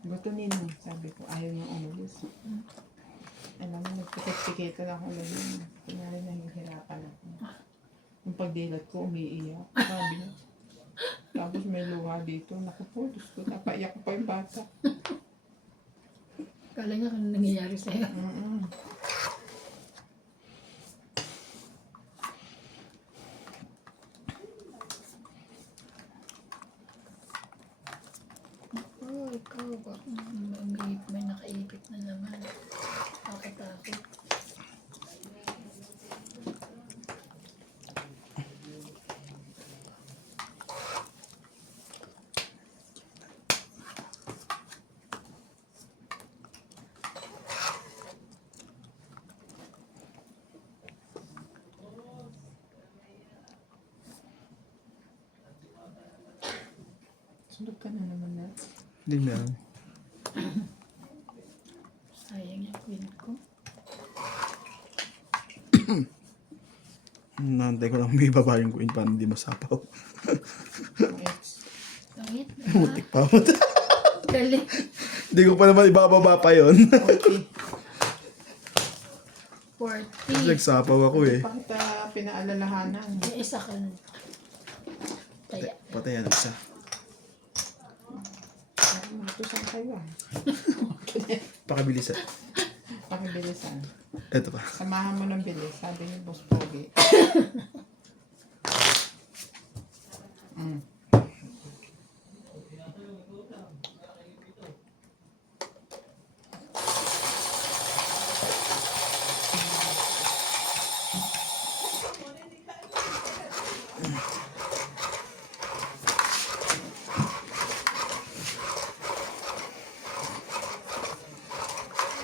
Gusto ninong, sabi ko, ayaw niyang umalis. Alam mo, nagpikit-pikitan ako lang yun. Kunyari nahihirapan ako. Yung pagdilat ko, umiiyak. Sabi niya. Tapos may luha dito. Naku po, Diyos ko, napaiyak ko pa yung bata. Kala niya kung nangyayari sa'yo. Oh, ikaw ba? May nakaipit na naman. Nakatakot. Sunod ka na naman na. Hindi na. Sayang yung queen ko. Nantay ko lang may baba yung queen para hindi masapaw. It's Langit. Mutik pa ako. Dali. Hindi ko pa naman ibababa pa yun. 40. 40. Nagsapaw ako eh. Pa kita pinaalalahanan. May isa ka na. Kaya. Patayan ang isa. Matusan kayo ah. Pakabilisan. Pakibilisan. Ito pa. Samahan mo ng bilis, sabi ni Boss Pogi. Mm.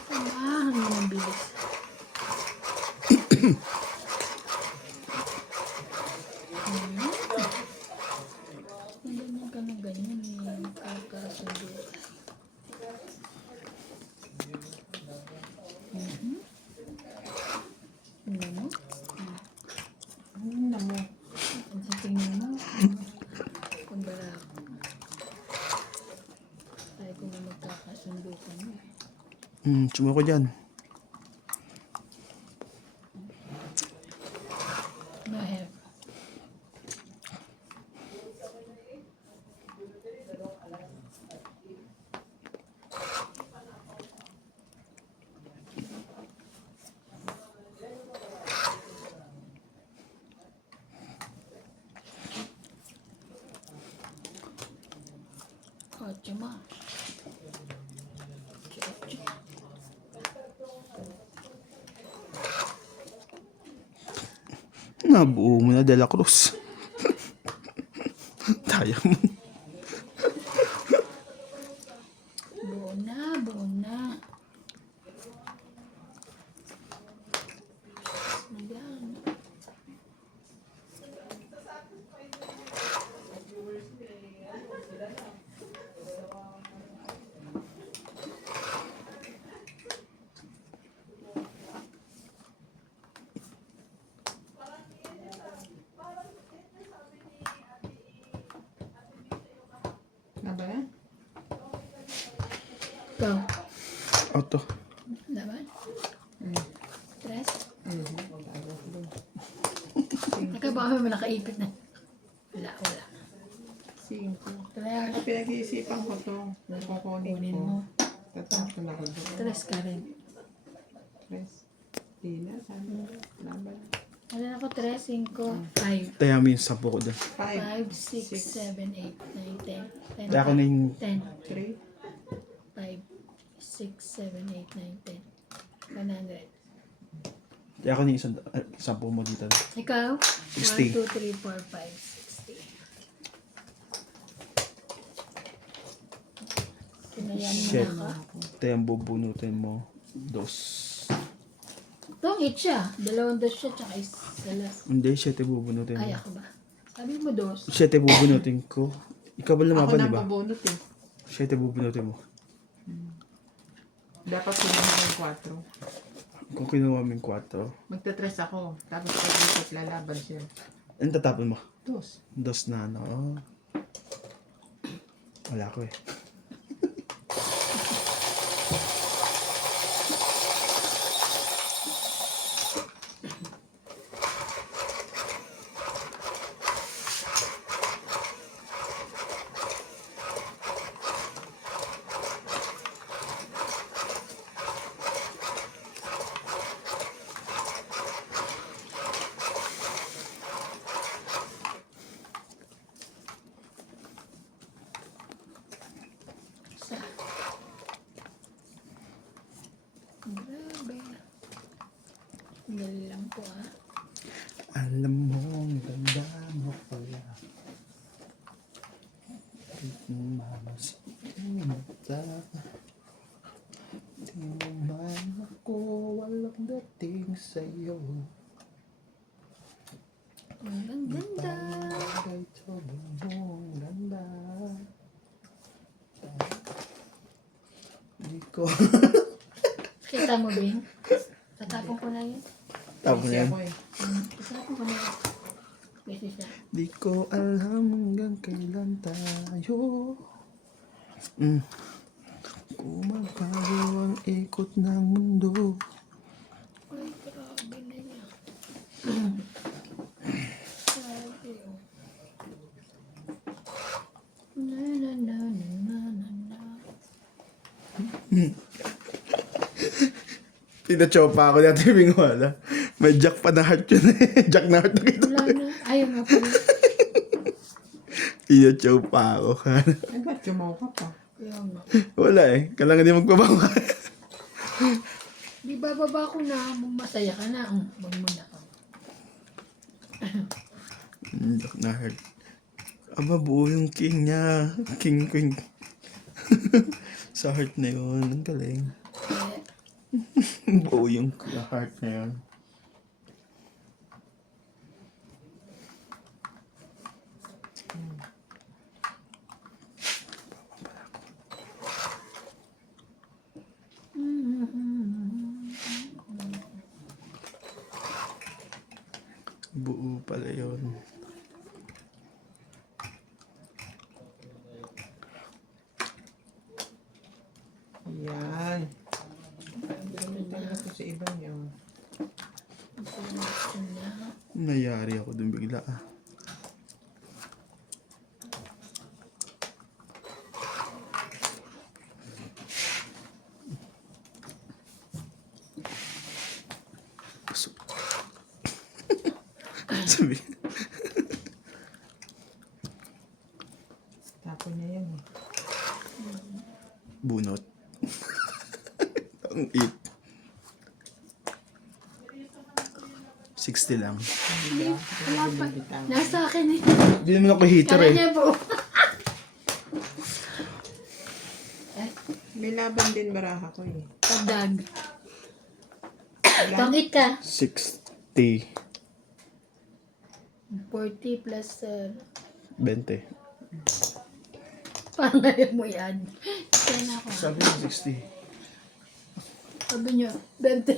Samahan mo ng bilis. Ganyan ka na ganyan eh. Kakasundo. Ano mo? Ano mo? Ang tingin mo. Kumbara ako. Tayo ko na magkakasundo kami. Tsuma ko dyan. No have. Ocho más. Ocho. Nabuo mo na De La Cruz. Diamond. Buo na, buo na. Ayan. Na ba yan? Ikaw. Auto. Laban? Tres? Mm. Ikaw baka may nakaipit na. Wala, wala. 5. Tres. Pinag-iisipan ko to. Kung kukunin Kunin ko. mo. Tatapon ako doon. Tres ka rin. 3. Di na. Saan? Laban. Ano ako? Tres, cinco, five. Taya mo yung sapo ko dyan. 5. 5, 6, 7, 8, 9, 10. Taya ko na yung 10. 3. 5, 6, 7, 8, 9, 10. 100. Taya ko na yung isang sapo mo dito. Ikaw? 60. 1, 2, 3, 4, 5, 60. Pinayan mo Shit. na ka. Taya ang bubunutin mo. Dos. Tongit siya. Dalawang dos siya, tsaka isa last. Hindi, 7 bubunutin Ay, mo. ako ba? Sabi mo dos. 7 bubunutin ko. Ikaw ba Ako lumaban, na di ba? bubunot eh. 7 bubunutin mo. Dapat sinuhin yung 4. Kung kinuha mo yung 4, Magta-tres ako. Tapos pag-ikot lalaban siya. ano tatapon mo? 2. Dos na ano. Oh. Wala ko eh. Isa. Grabe. Dali lang po ah. Alam mo, ang ganda mo pala. Mamas mata. Di naman ako walang dating sa'yo. Ang ganda. Bagay sobrang mong ganda. ko. Kita mo, Bing? Tatapon ko na yun. Tapos Busy yan. ako eh. Tatapon ko na yun. Busy siya. Di ko alam hanggang kailan tayo. Kung magbago ang ikot ng mundo. Ay, grabe na niya. Grabe, oh. Na, na, na, na, na, na, na. Pinachopa ako dati bingwala. May jack pa na heart yun eh. Jack na heart na kita. Wala na. Ayaw nga pala. Pinachopa ako. Ay, ba't jumaw ka pa? Ayaw nga. Wala eh. Kailangan di magbabawa. Di ba baba ko na, masaya ka na. Huwag mo na ka. Jack na heart. Aba, buo yung king niya. King, queen. Sa heart na yun. Ang galing. Eh, Buo yung heart na yun. Buo pala yun. Yan. Gamitin na ko sa iba niyo. Nayari ako dun bigla ah. So, sabi, Tapon niya yan eh. bunot. Ang it. 60 lang. wala pa. Nasa akin eh. Hindi naman ako heater Kala eh. niya po. May laban din baraha ko eh. Pagdag. Bakit ka? 60. 40 plus, 20. parang ayaw mo yan. Kaya na ako. Sabi mo 60. Sabi niyo, 20.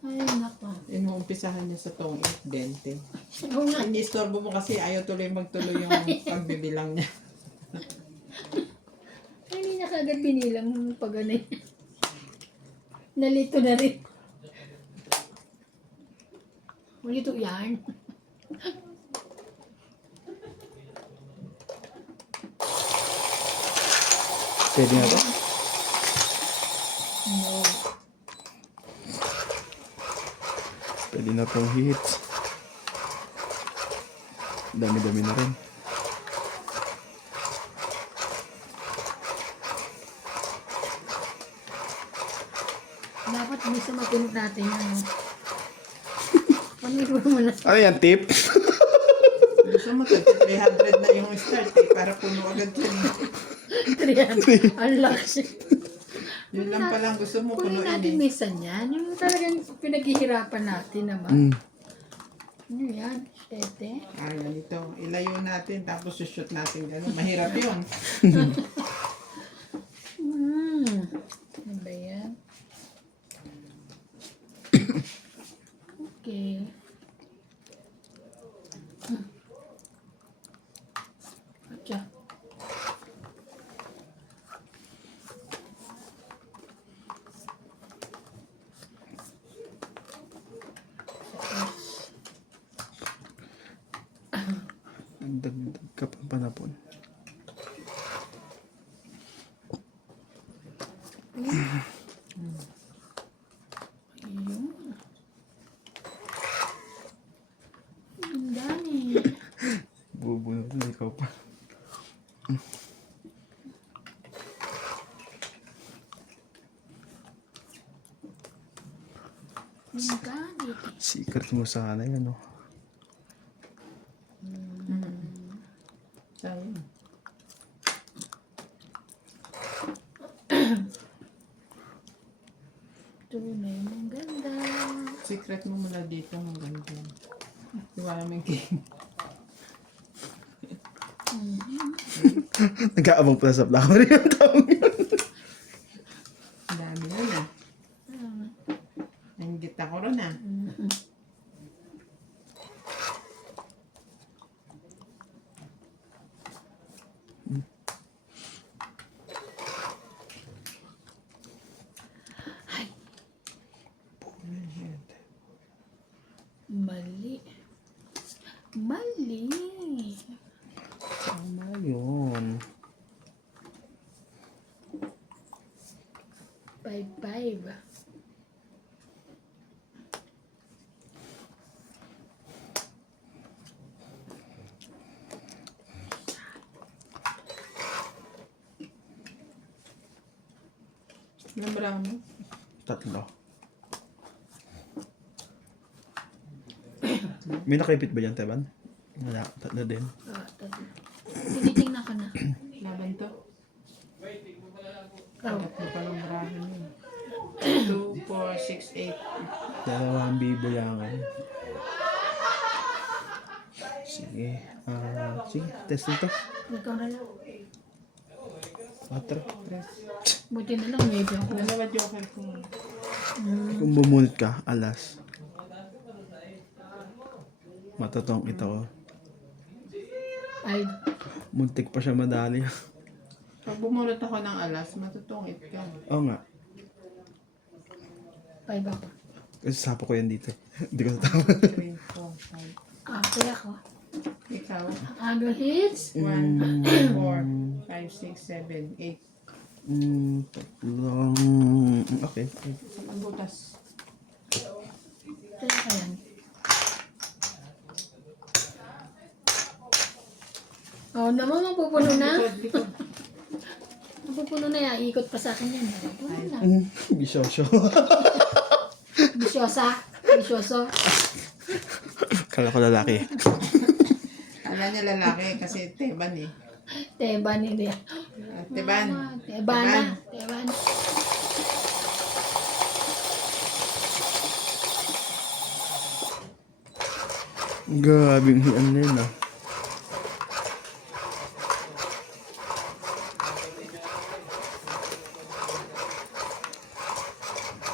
Ay, nako. Inuumpisahan niya sa tong 20. Oo nga. Ini-istorbo mo kasi ayaw tuloy magtuloy yung pagbibilang niya. Ay, hindi na kagad binilang nung pag ano eh. Nalito na rin. Malito yan. Pwede na ba? No. Pwede na tong hits. Dami-dami na rin. Dapat minsan mapunod natin yan. No? Paniro mo na. Ano yan, tip? Gusto mo 300 na yung start eh, para puno agad yan. 300. Ang laki. Yun lang palang gusto mo Kunin punuin natin eh. minsan yan. Yung talagang pinaghihirapan natin naman. Ano yan? 7. Ah, ganito. Ilayo natin, tapos shoot natin gano'n. Mahirap yun. Ano ba yan? Okay. Atya. Dagdag ka pa panapon. Ayun. Ang dami. Bubunod na ikaw pa. Ang dami. Secret mo sana yan, no? Sayang. Tunay ng ganda. Secret mo muna dito hanggang dyan. Diba namin king? Nag-aabang pala sa black rin ang taong yun. Mali. Tama yun. 5-5. Nabra mo? 3. May nakaipit ba dyan, Teban? Wala, 3 din. Tatlo. Tinitingnan ko na. Laban to? Oh, Tatlo pa ng brahin yun. 2, 4, 6, 8. Dalawang bibuyangan. Sige. Sige, test nito. ikaw na lang. 4. Buti na lang, maybe ako. Dalawa joker ko. Kung bumunit ka, alas. Matotong ito ko. 5. Muntik pa siya madali. Pag bumunot ako ng alas, matutungit ka. Oo nga. 5 ako. Kasi sapo ko yan dito. Hindi ko natama. 3, 4, 5. Kaya ako. Ikaw? Aga hits. 1, 4, 5, 6, 7, 8. Tatlong... Okay. Sa pagbutas. Kaya ka yan. Oh, naman mapupuno na. Likod. Mapupuno na yan. Ikot pa sa akin yan. Mapupuno na. Bisosyo. Bisyosa. Bisyoso. Kala ko lalaki. Kala niya lalaki kasi teban eh. Teban hindi. Teban. Teban na. Teban. Gabing hiyan na yun ah.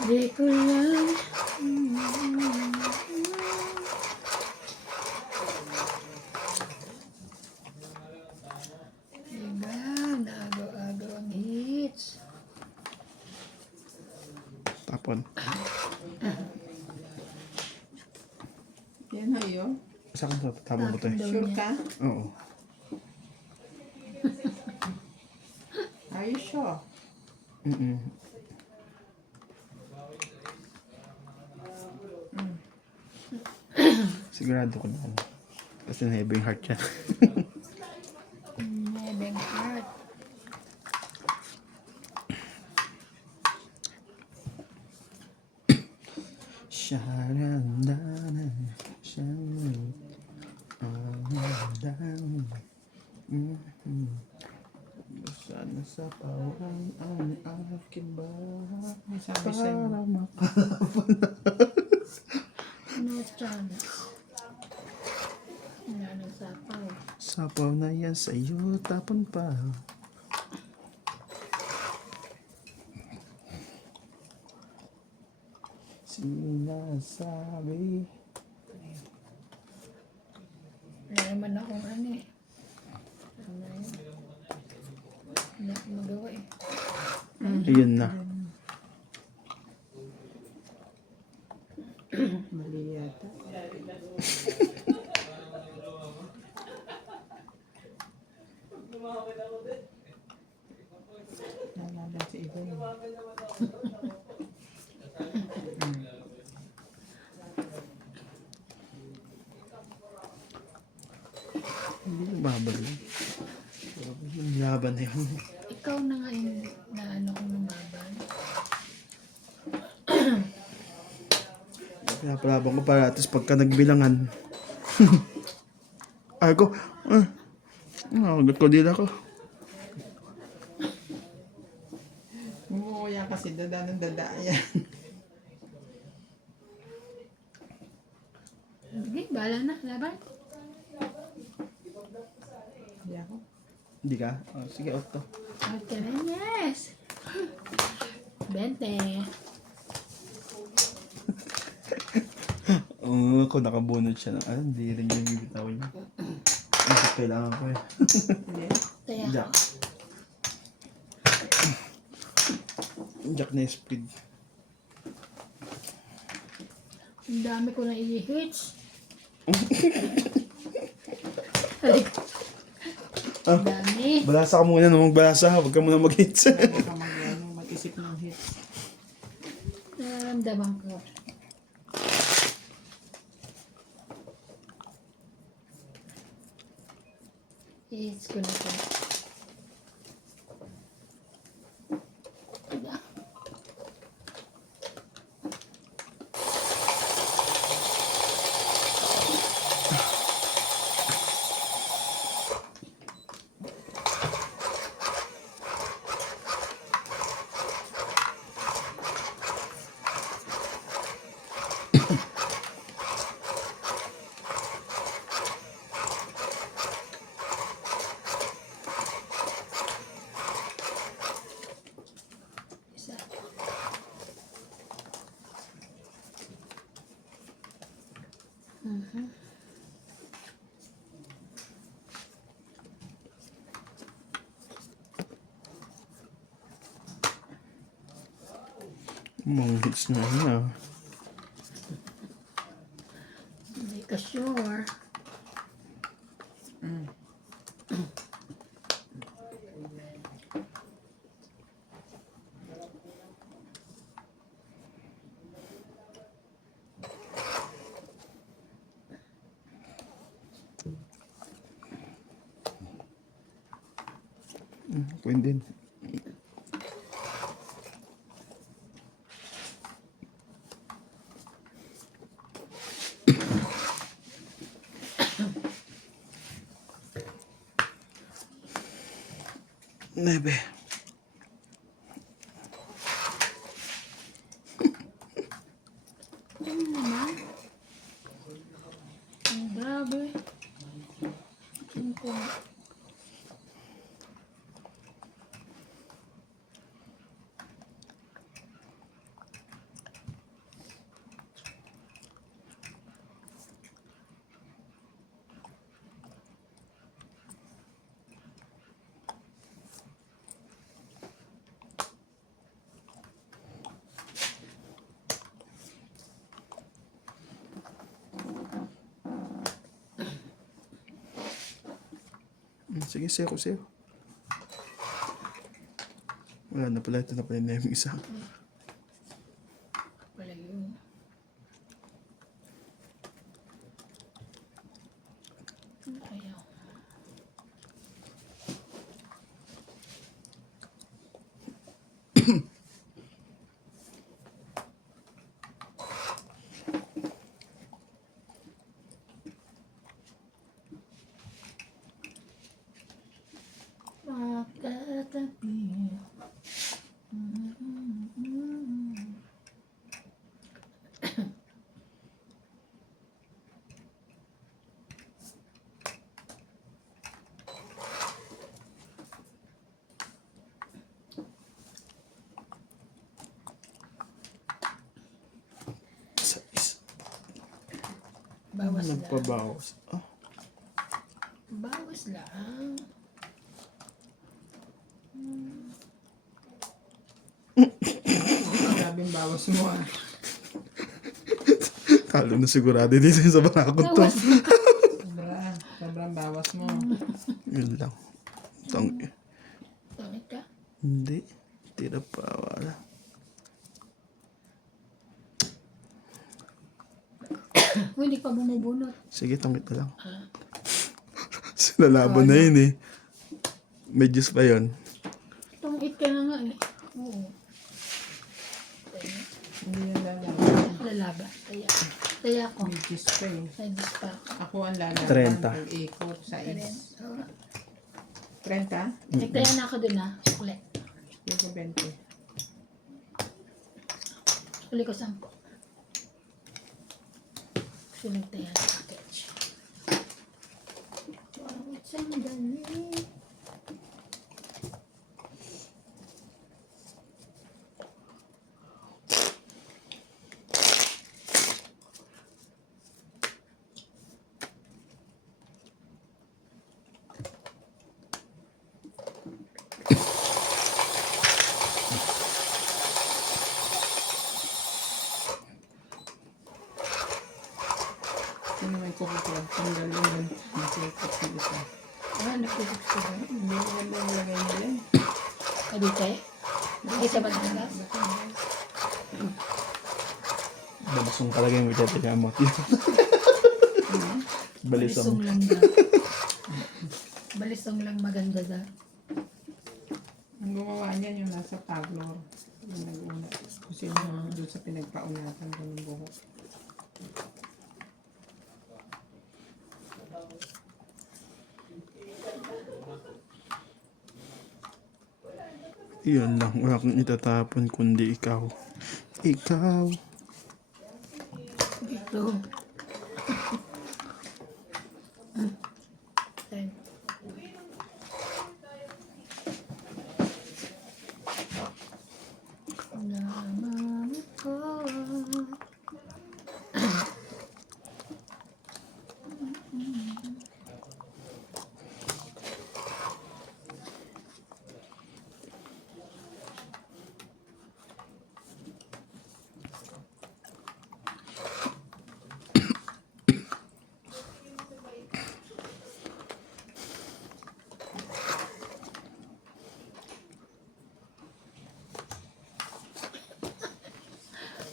Di ko lang. Diba? Nagaw-agaw ang hits. Tapon. Yan na yun. Sa akin to, tapon ko to eh. Daw Sure niya. ka? Oo. Are you sure? Sigurado ko na. Kasi na-heavy heart yan. Nebeng heart. Sharandana, sana sa pawan ang aking bahay May sabi sa'yo. para makalaban. No chance. Wala nang sapaw. Sapaw na yan sa'yo, tapon pa. Sinasabi. Wala naman akong ano eh. Ano yun? Hindi ako magawa eh. Ayun na. Mali yata. Nalaban si Ivan. Hindi lumabal yun. Yung laban na yun. Ikaw na nga yung na ano kong lumaban. Pinapalaban ko para at least pagka nagbilangan. Ay ko. Agad ko din ako. Umuuya kasi dada ng dada yan. Sige, bahala na. Laban. Hindi ako. Hindi ka? Oh, sige, Otto. Okay na, yes. 20. Kung nakabunod siya ng hindi rin yung bibitawin niya. Ang kailangan ko eh. Hindi. Kaya Jack. Jack na speed. ang dami ko na i-hits. Ah. Dami. Balasa ka muna nung magbalasa ha. Huwag ka muna mag-hits. Bago ka mag-isip ng hits. Nararamdaman ko. Hits ko na to. Diba? Isa. Mhm. Mga hits na yun ah. Hindi ka sure. Queen din. Nebe. Ano naman? Ang grabe. Ang ko. Sige, sayo ko sayo. Wala na pala. Ito na pala na yung isa. Wala yun. Ano kaya? Makatabi. Isa. Bawas lang. Nagpabawas. Ah. Bawas lang. Grabing bawas mo ah. Kalo na sigurado dito sa barakot to. Bawas lang. Sobrang bawas mo. Yun lang. Tang... Tangit ka? Hindi. Tira pa. Wala. Hindi pa bumubunot. Sige, tangit na lang. Sinalaban na yun eh. May juice pa yun. Tangit ka na nga eh. Oo. Hindi yan lalaban. Lalaban. Taya. Taya ko. May juice pa eh. May dispa. Ako ang lalaban. 30. Pag-ikot sa is. 30? Nagtaya na ako dun ah. Sukli. Yung 20. Sukli ko 10. Kasi nagtaya sa package. Bawat sandali. Sino may kukupag? Tanggal yun. Nakikot yung isa. Nag-fix ko ba? Hindi maganda yung lagay nila eh. Kadite? Ay, sa Batangas? Balisong talaga yung widget niya mo. Balisong Balisong. lang daw. Balisong lang maganda daw. Ang gumawa niyan yung nasa Taglor. Yung nag-una. Kung sino doon sa pinagpaunatan ko ng buhok. Yun lang. Wala kang itatapon kundi ikaw. Ikaw. Ito. Ten. Naman ko.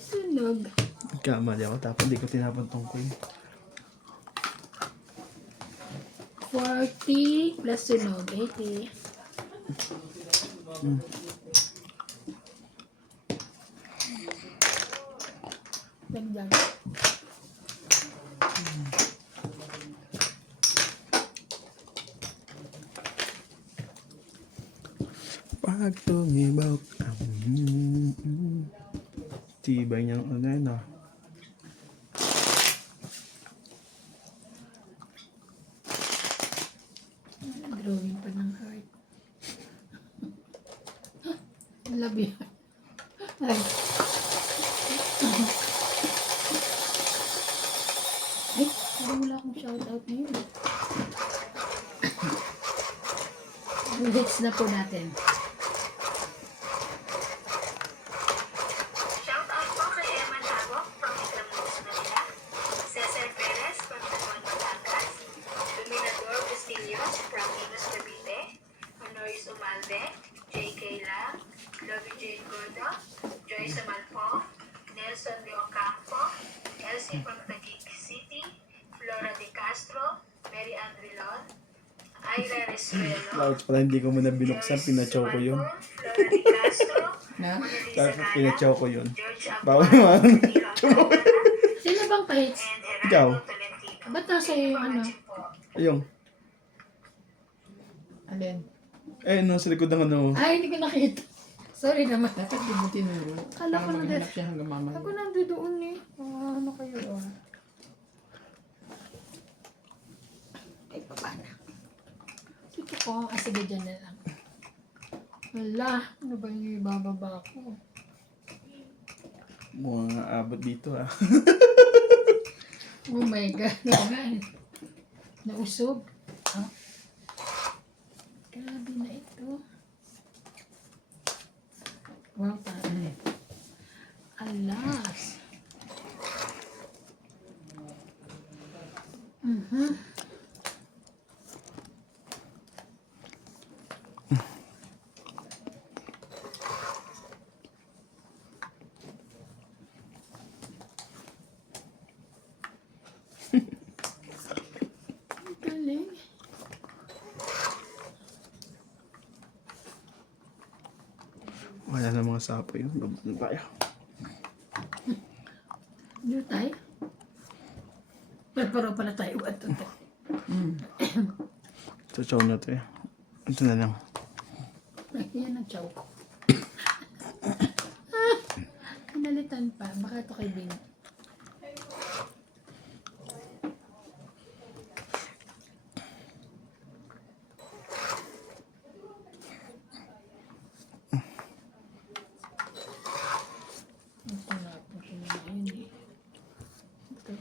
Sunog. Kamali ako. Tapos di ko tinapon tong coin. 40 plus sunog, 80. Dagdag. Pag tumibaw ka. Tibay niyang ano yun ah. Drawing pa ng heart. Love you. Ay. Ay, parang wala akong shoutout na yun. Hits na po natin. Shout out po kay Emma Tagok from Islamus, Manila, Cesar Perez from Tanuan, Batangas, Dominador Bustillos from Imus, Cavite, Honoris Umalde, J.K. Lang, Lovie Jane Gordo, Joyce Amalpo, Nelson de Ocampo, Elsie from Taguig City, Flora de Castro, Mary Ann Rilon, Ira Resuelo, Bakit pala hindi ko muna binuksan, pinachow ko yun. Flora de Castro, Na? Mona Lisa Bakit Gala, pinachow ko yun? George Bawal Abuan, naman. Camilo Alcantara, Sino bang pa-hits? and Ikaw. Gerardo Tolentino. Ba't nasa iyo yung ano? Ayun. Alin? Eh, no, sa likod ng ano. Ay, hindi ko nakita. Sorry naman. Dapat di mo tinuro. Kala ko Para na maghanap siya hanggang mamaya. Ako nandoon eh. Ano kayo? Ay, paano? Dito ko. Ah, sige, dyan na lang. Wala. Ano ba yung ibababa ko? Mukhang abot dito ah. Oh my God. Naman. Nausog. Ah. Grabe na ito. Wow, tayo. Alas. Galing. Wala na mga sapo yun. Babot na tayo. Dito tayo. Pero pala tayo. Ito. Chow na to eh. Ito na lang. Ay, yan ang chow ko. Kinalitan pa. Baka ito kay Bing. Ito na po kinain eh. Ito.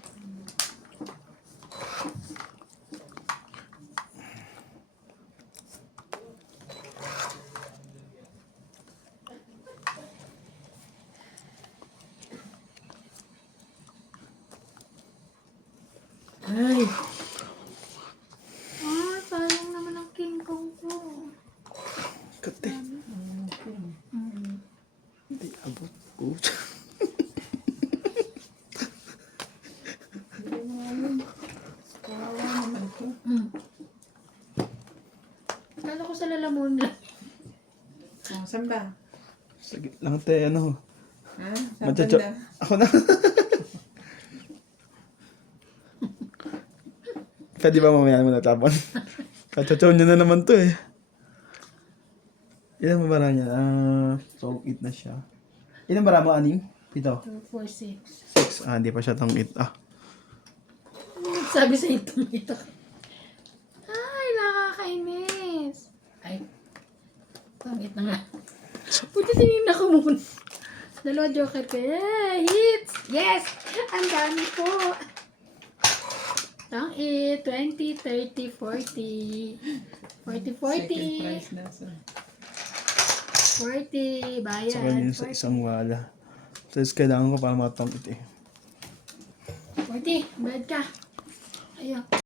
muna. Oh, saan ba? Sige lang te, ano. Ha? Saan Machacho. banda? Ako na. Pwede ba mamaya mo natapon? Kachachaw nyo na naman to eh. Ilan ba bara niya? So, 8 na siya. Ilan bara mo, anim? 7? 2, 4, 6. 6. Hindi pa siya tong 8. Sabi sa itong ito. Ay, nakakainis. Ay, pangit na nga. Buti tinignan ko muna. Dalawa joker ko. Hits! Yes! Ang dami po. Tang 8, 20, 30, 40. 40, 40. Second prize na sa... 40. Bayan. Sa kanya sa 40. isang wala. Tapos kailangan ko para matang 8 eh. 40. Bayad ka. Ayaw.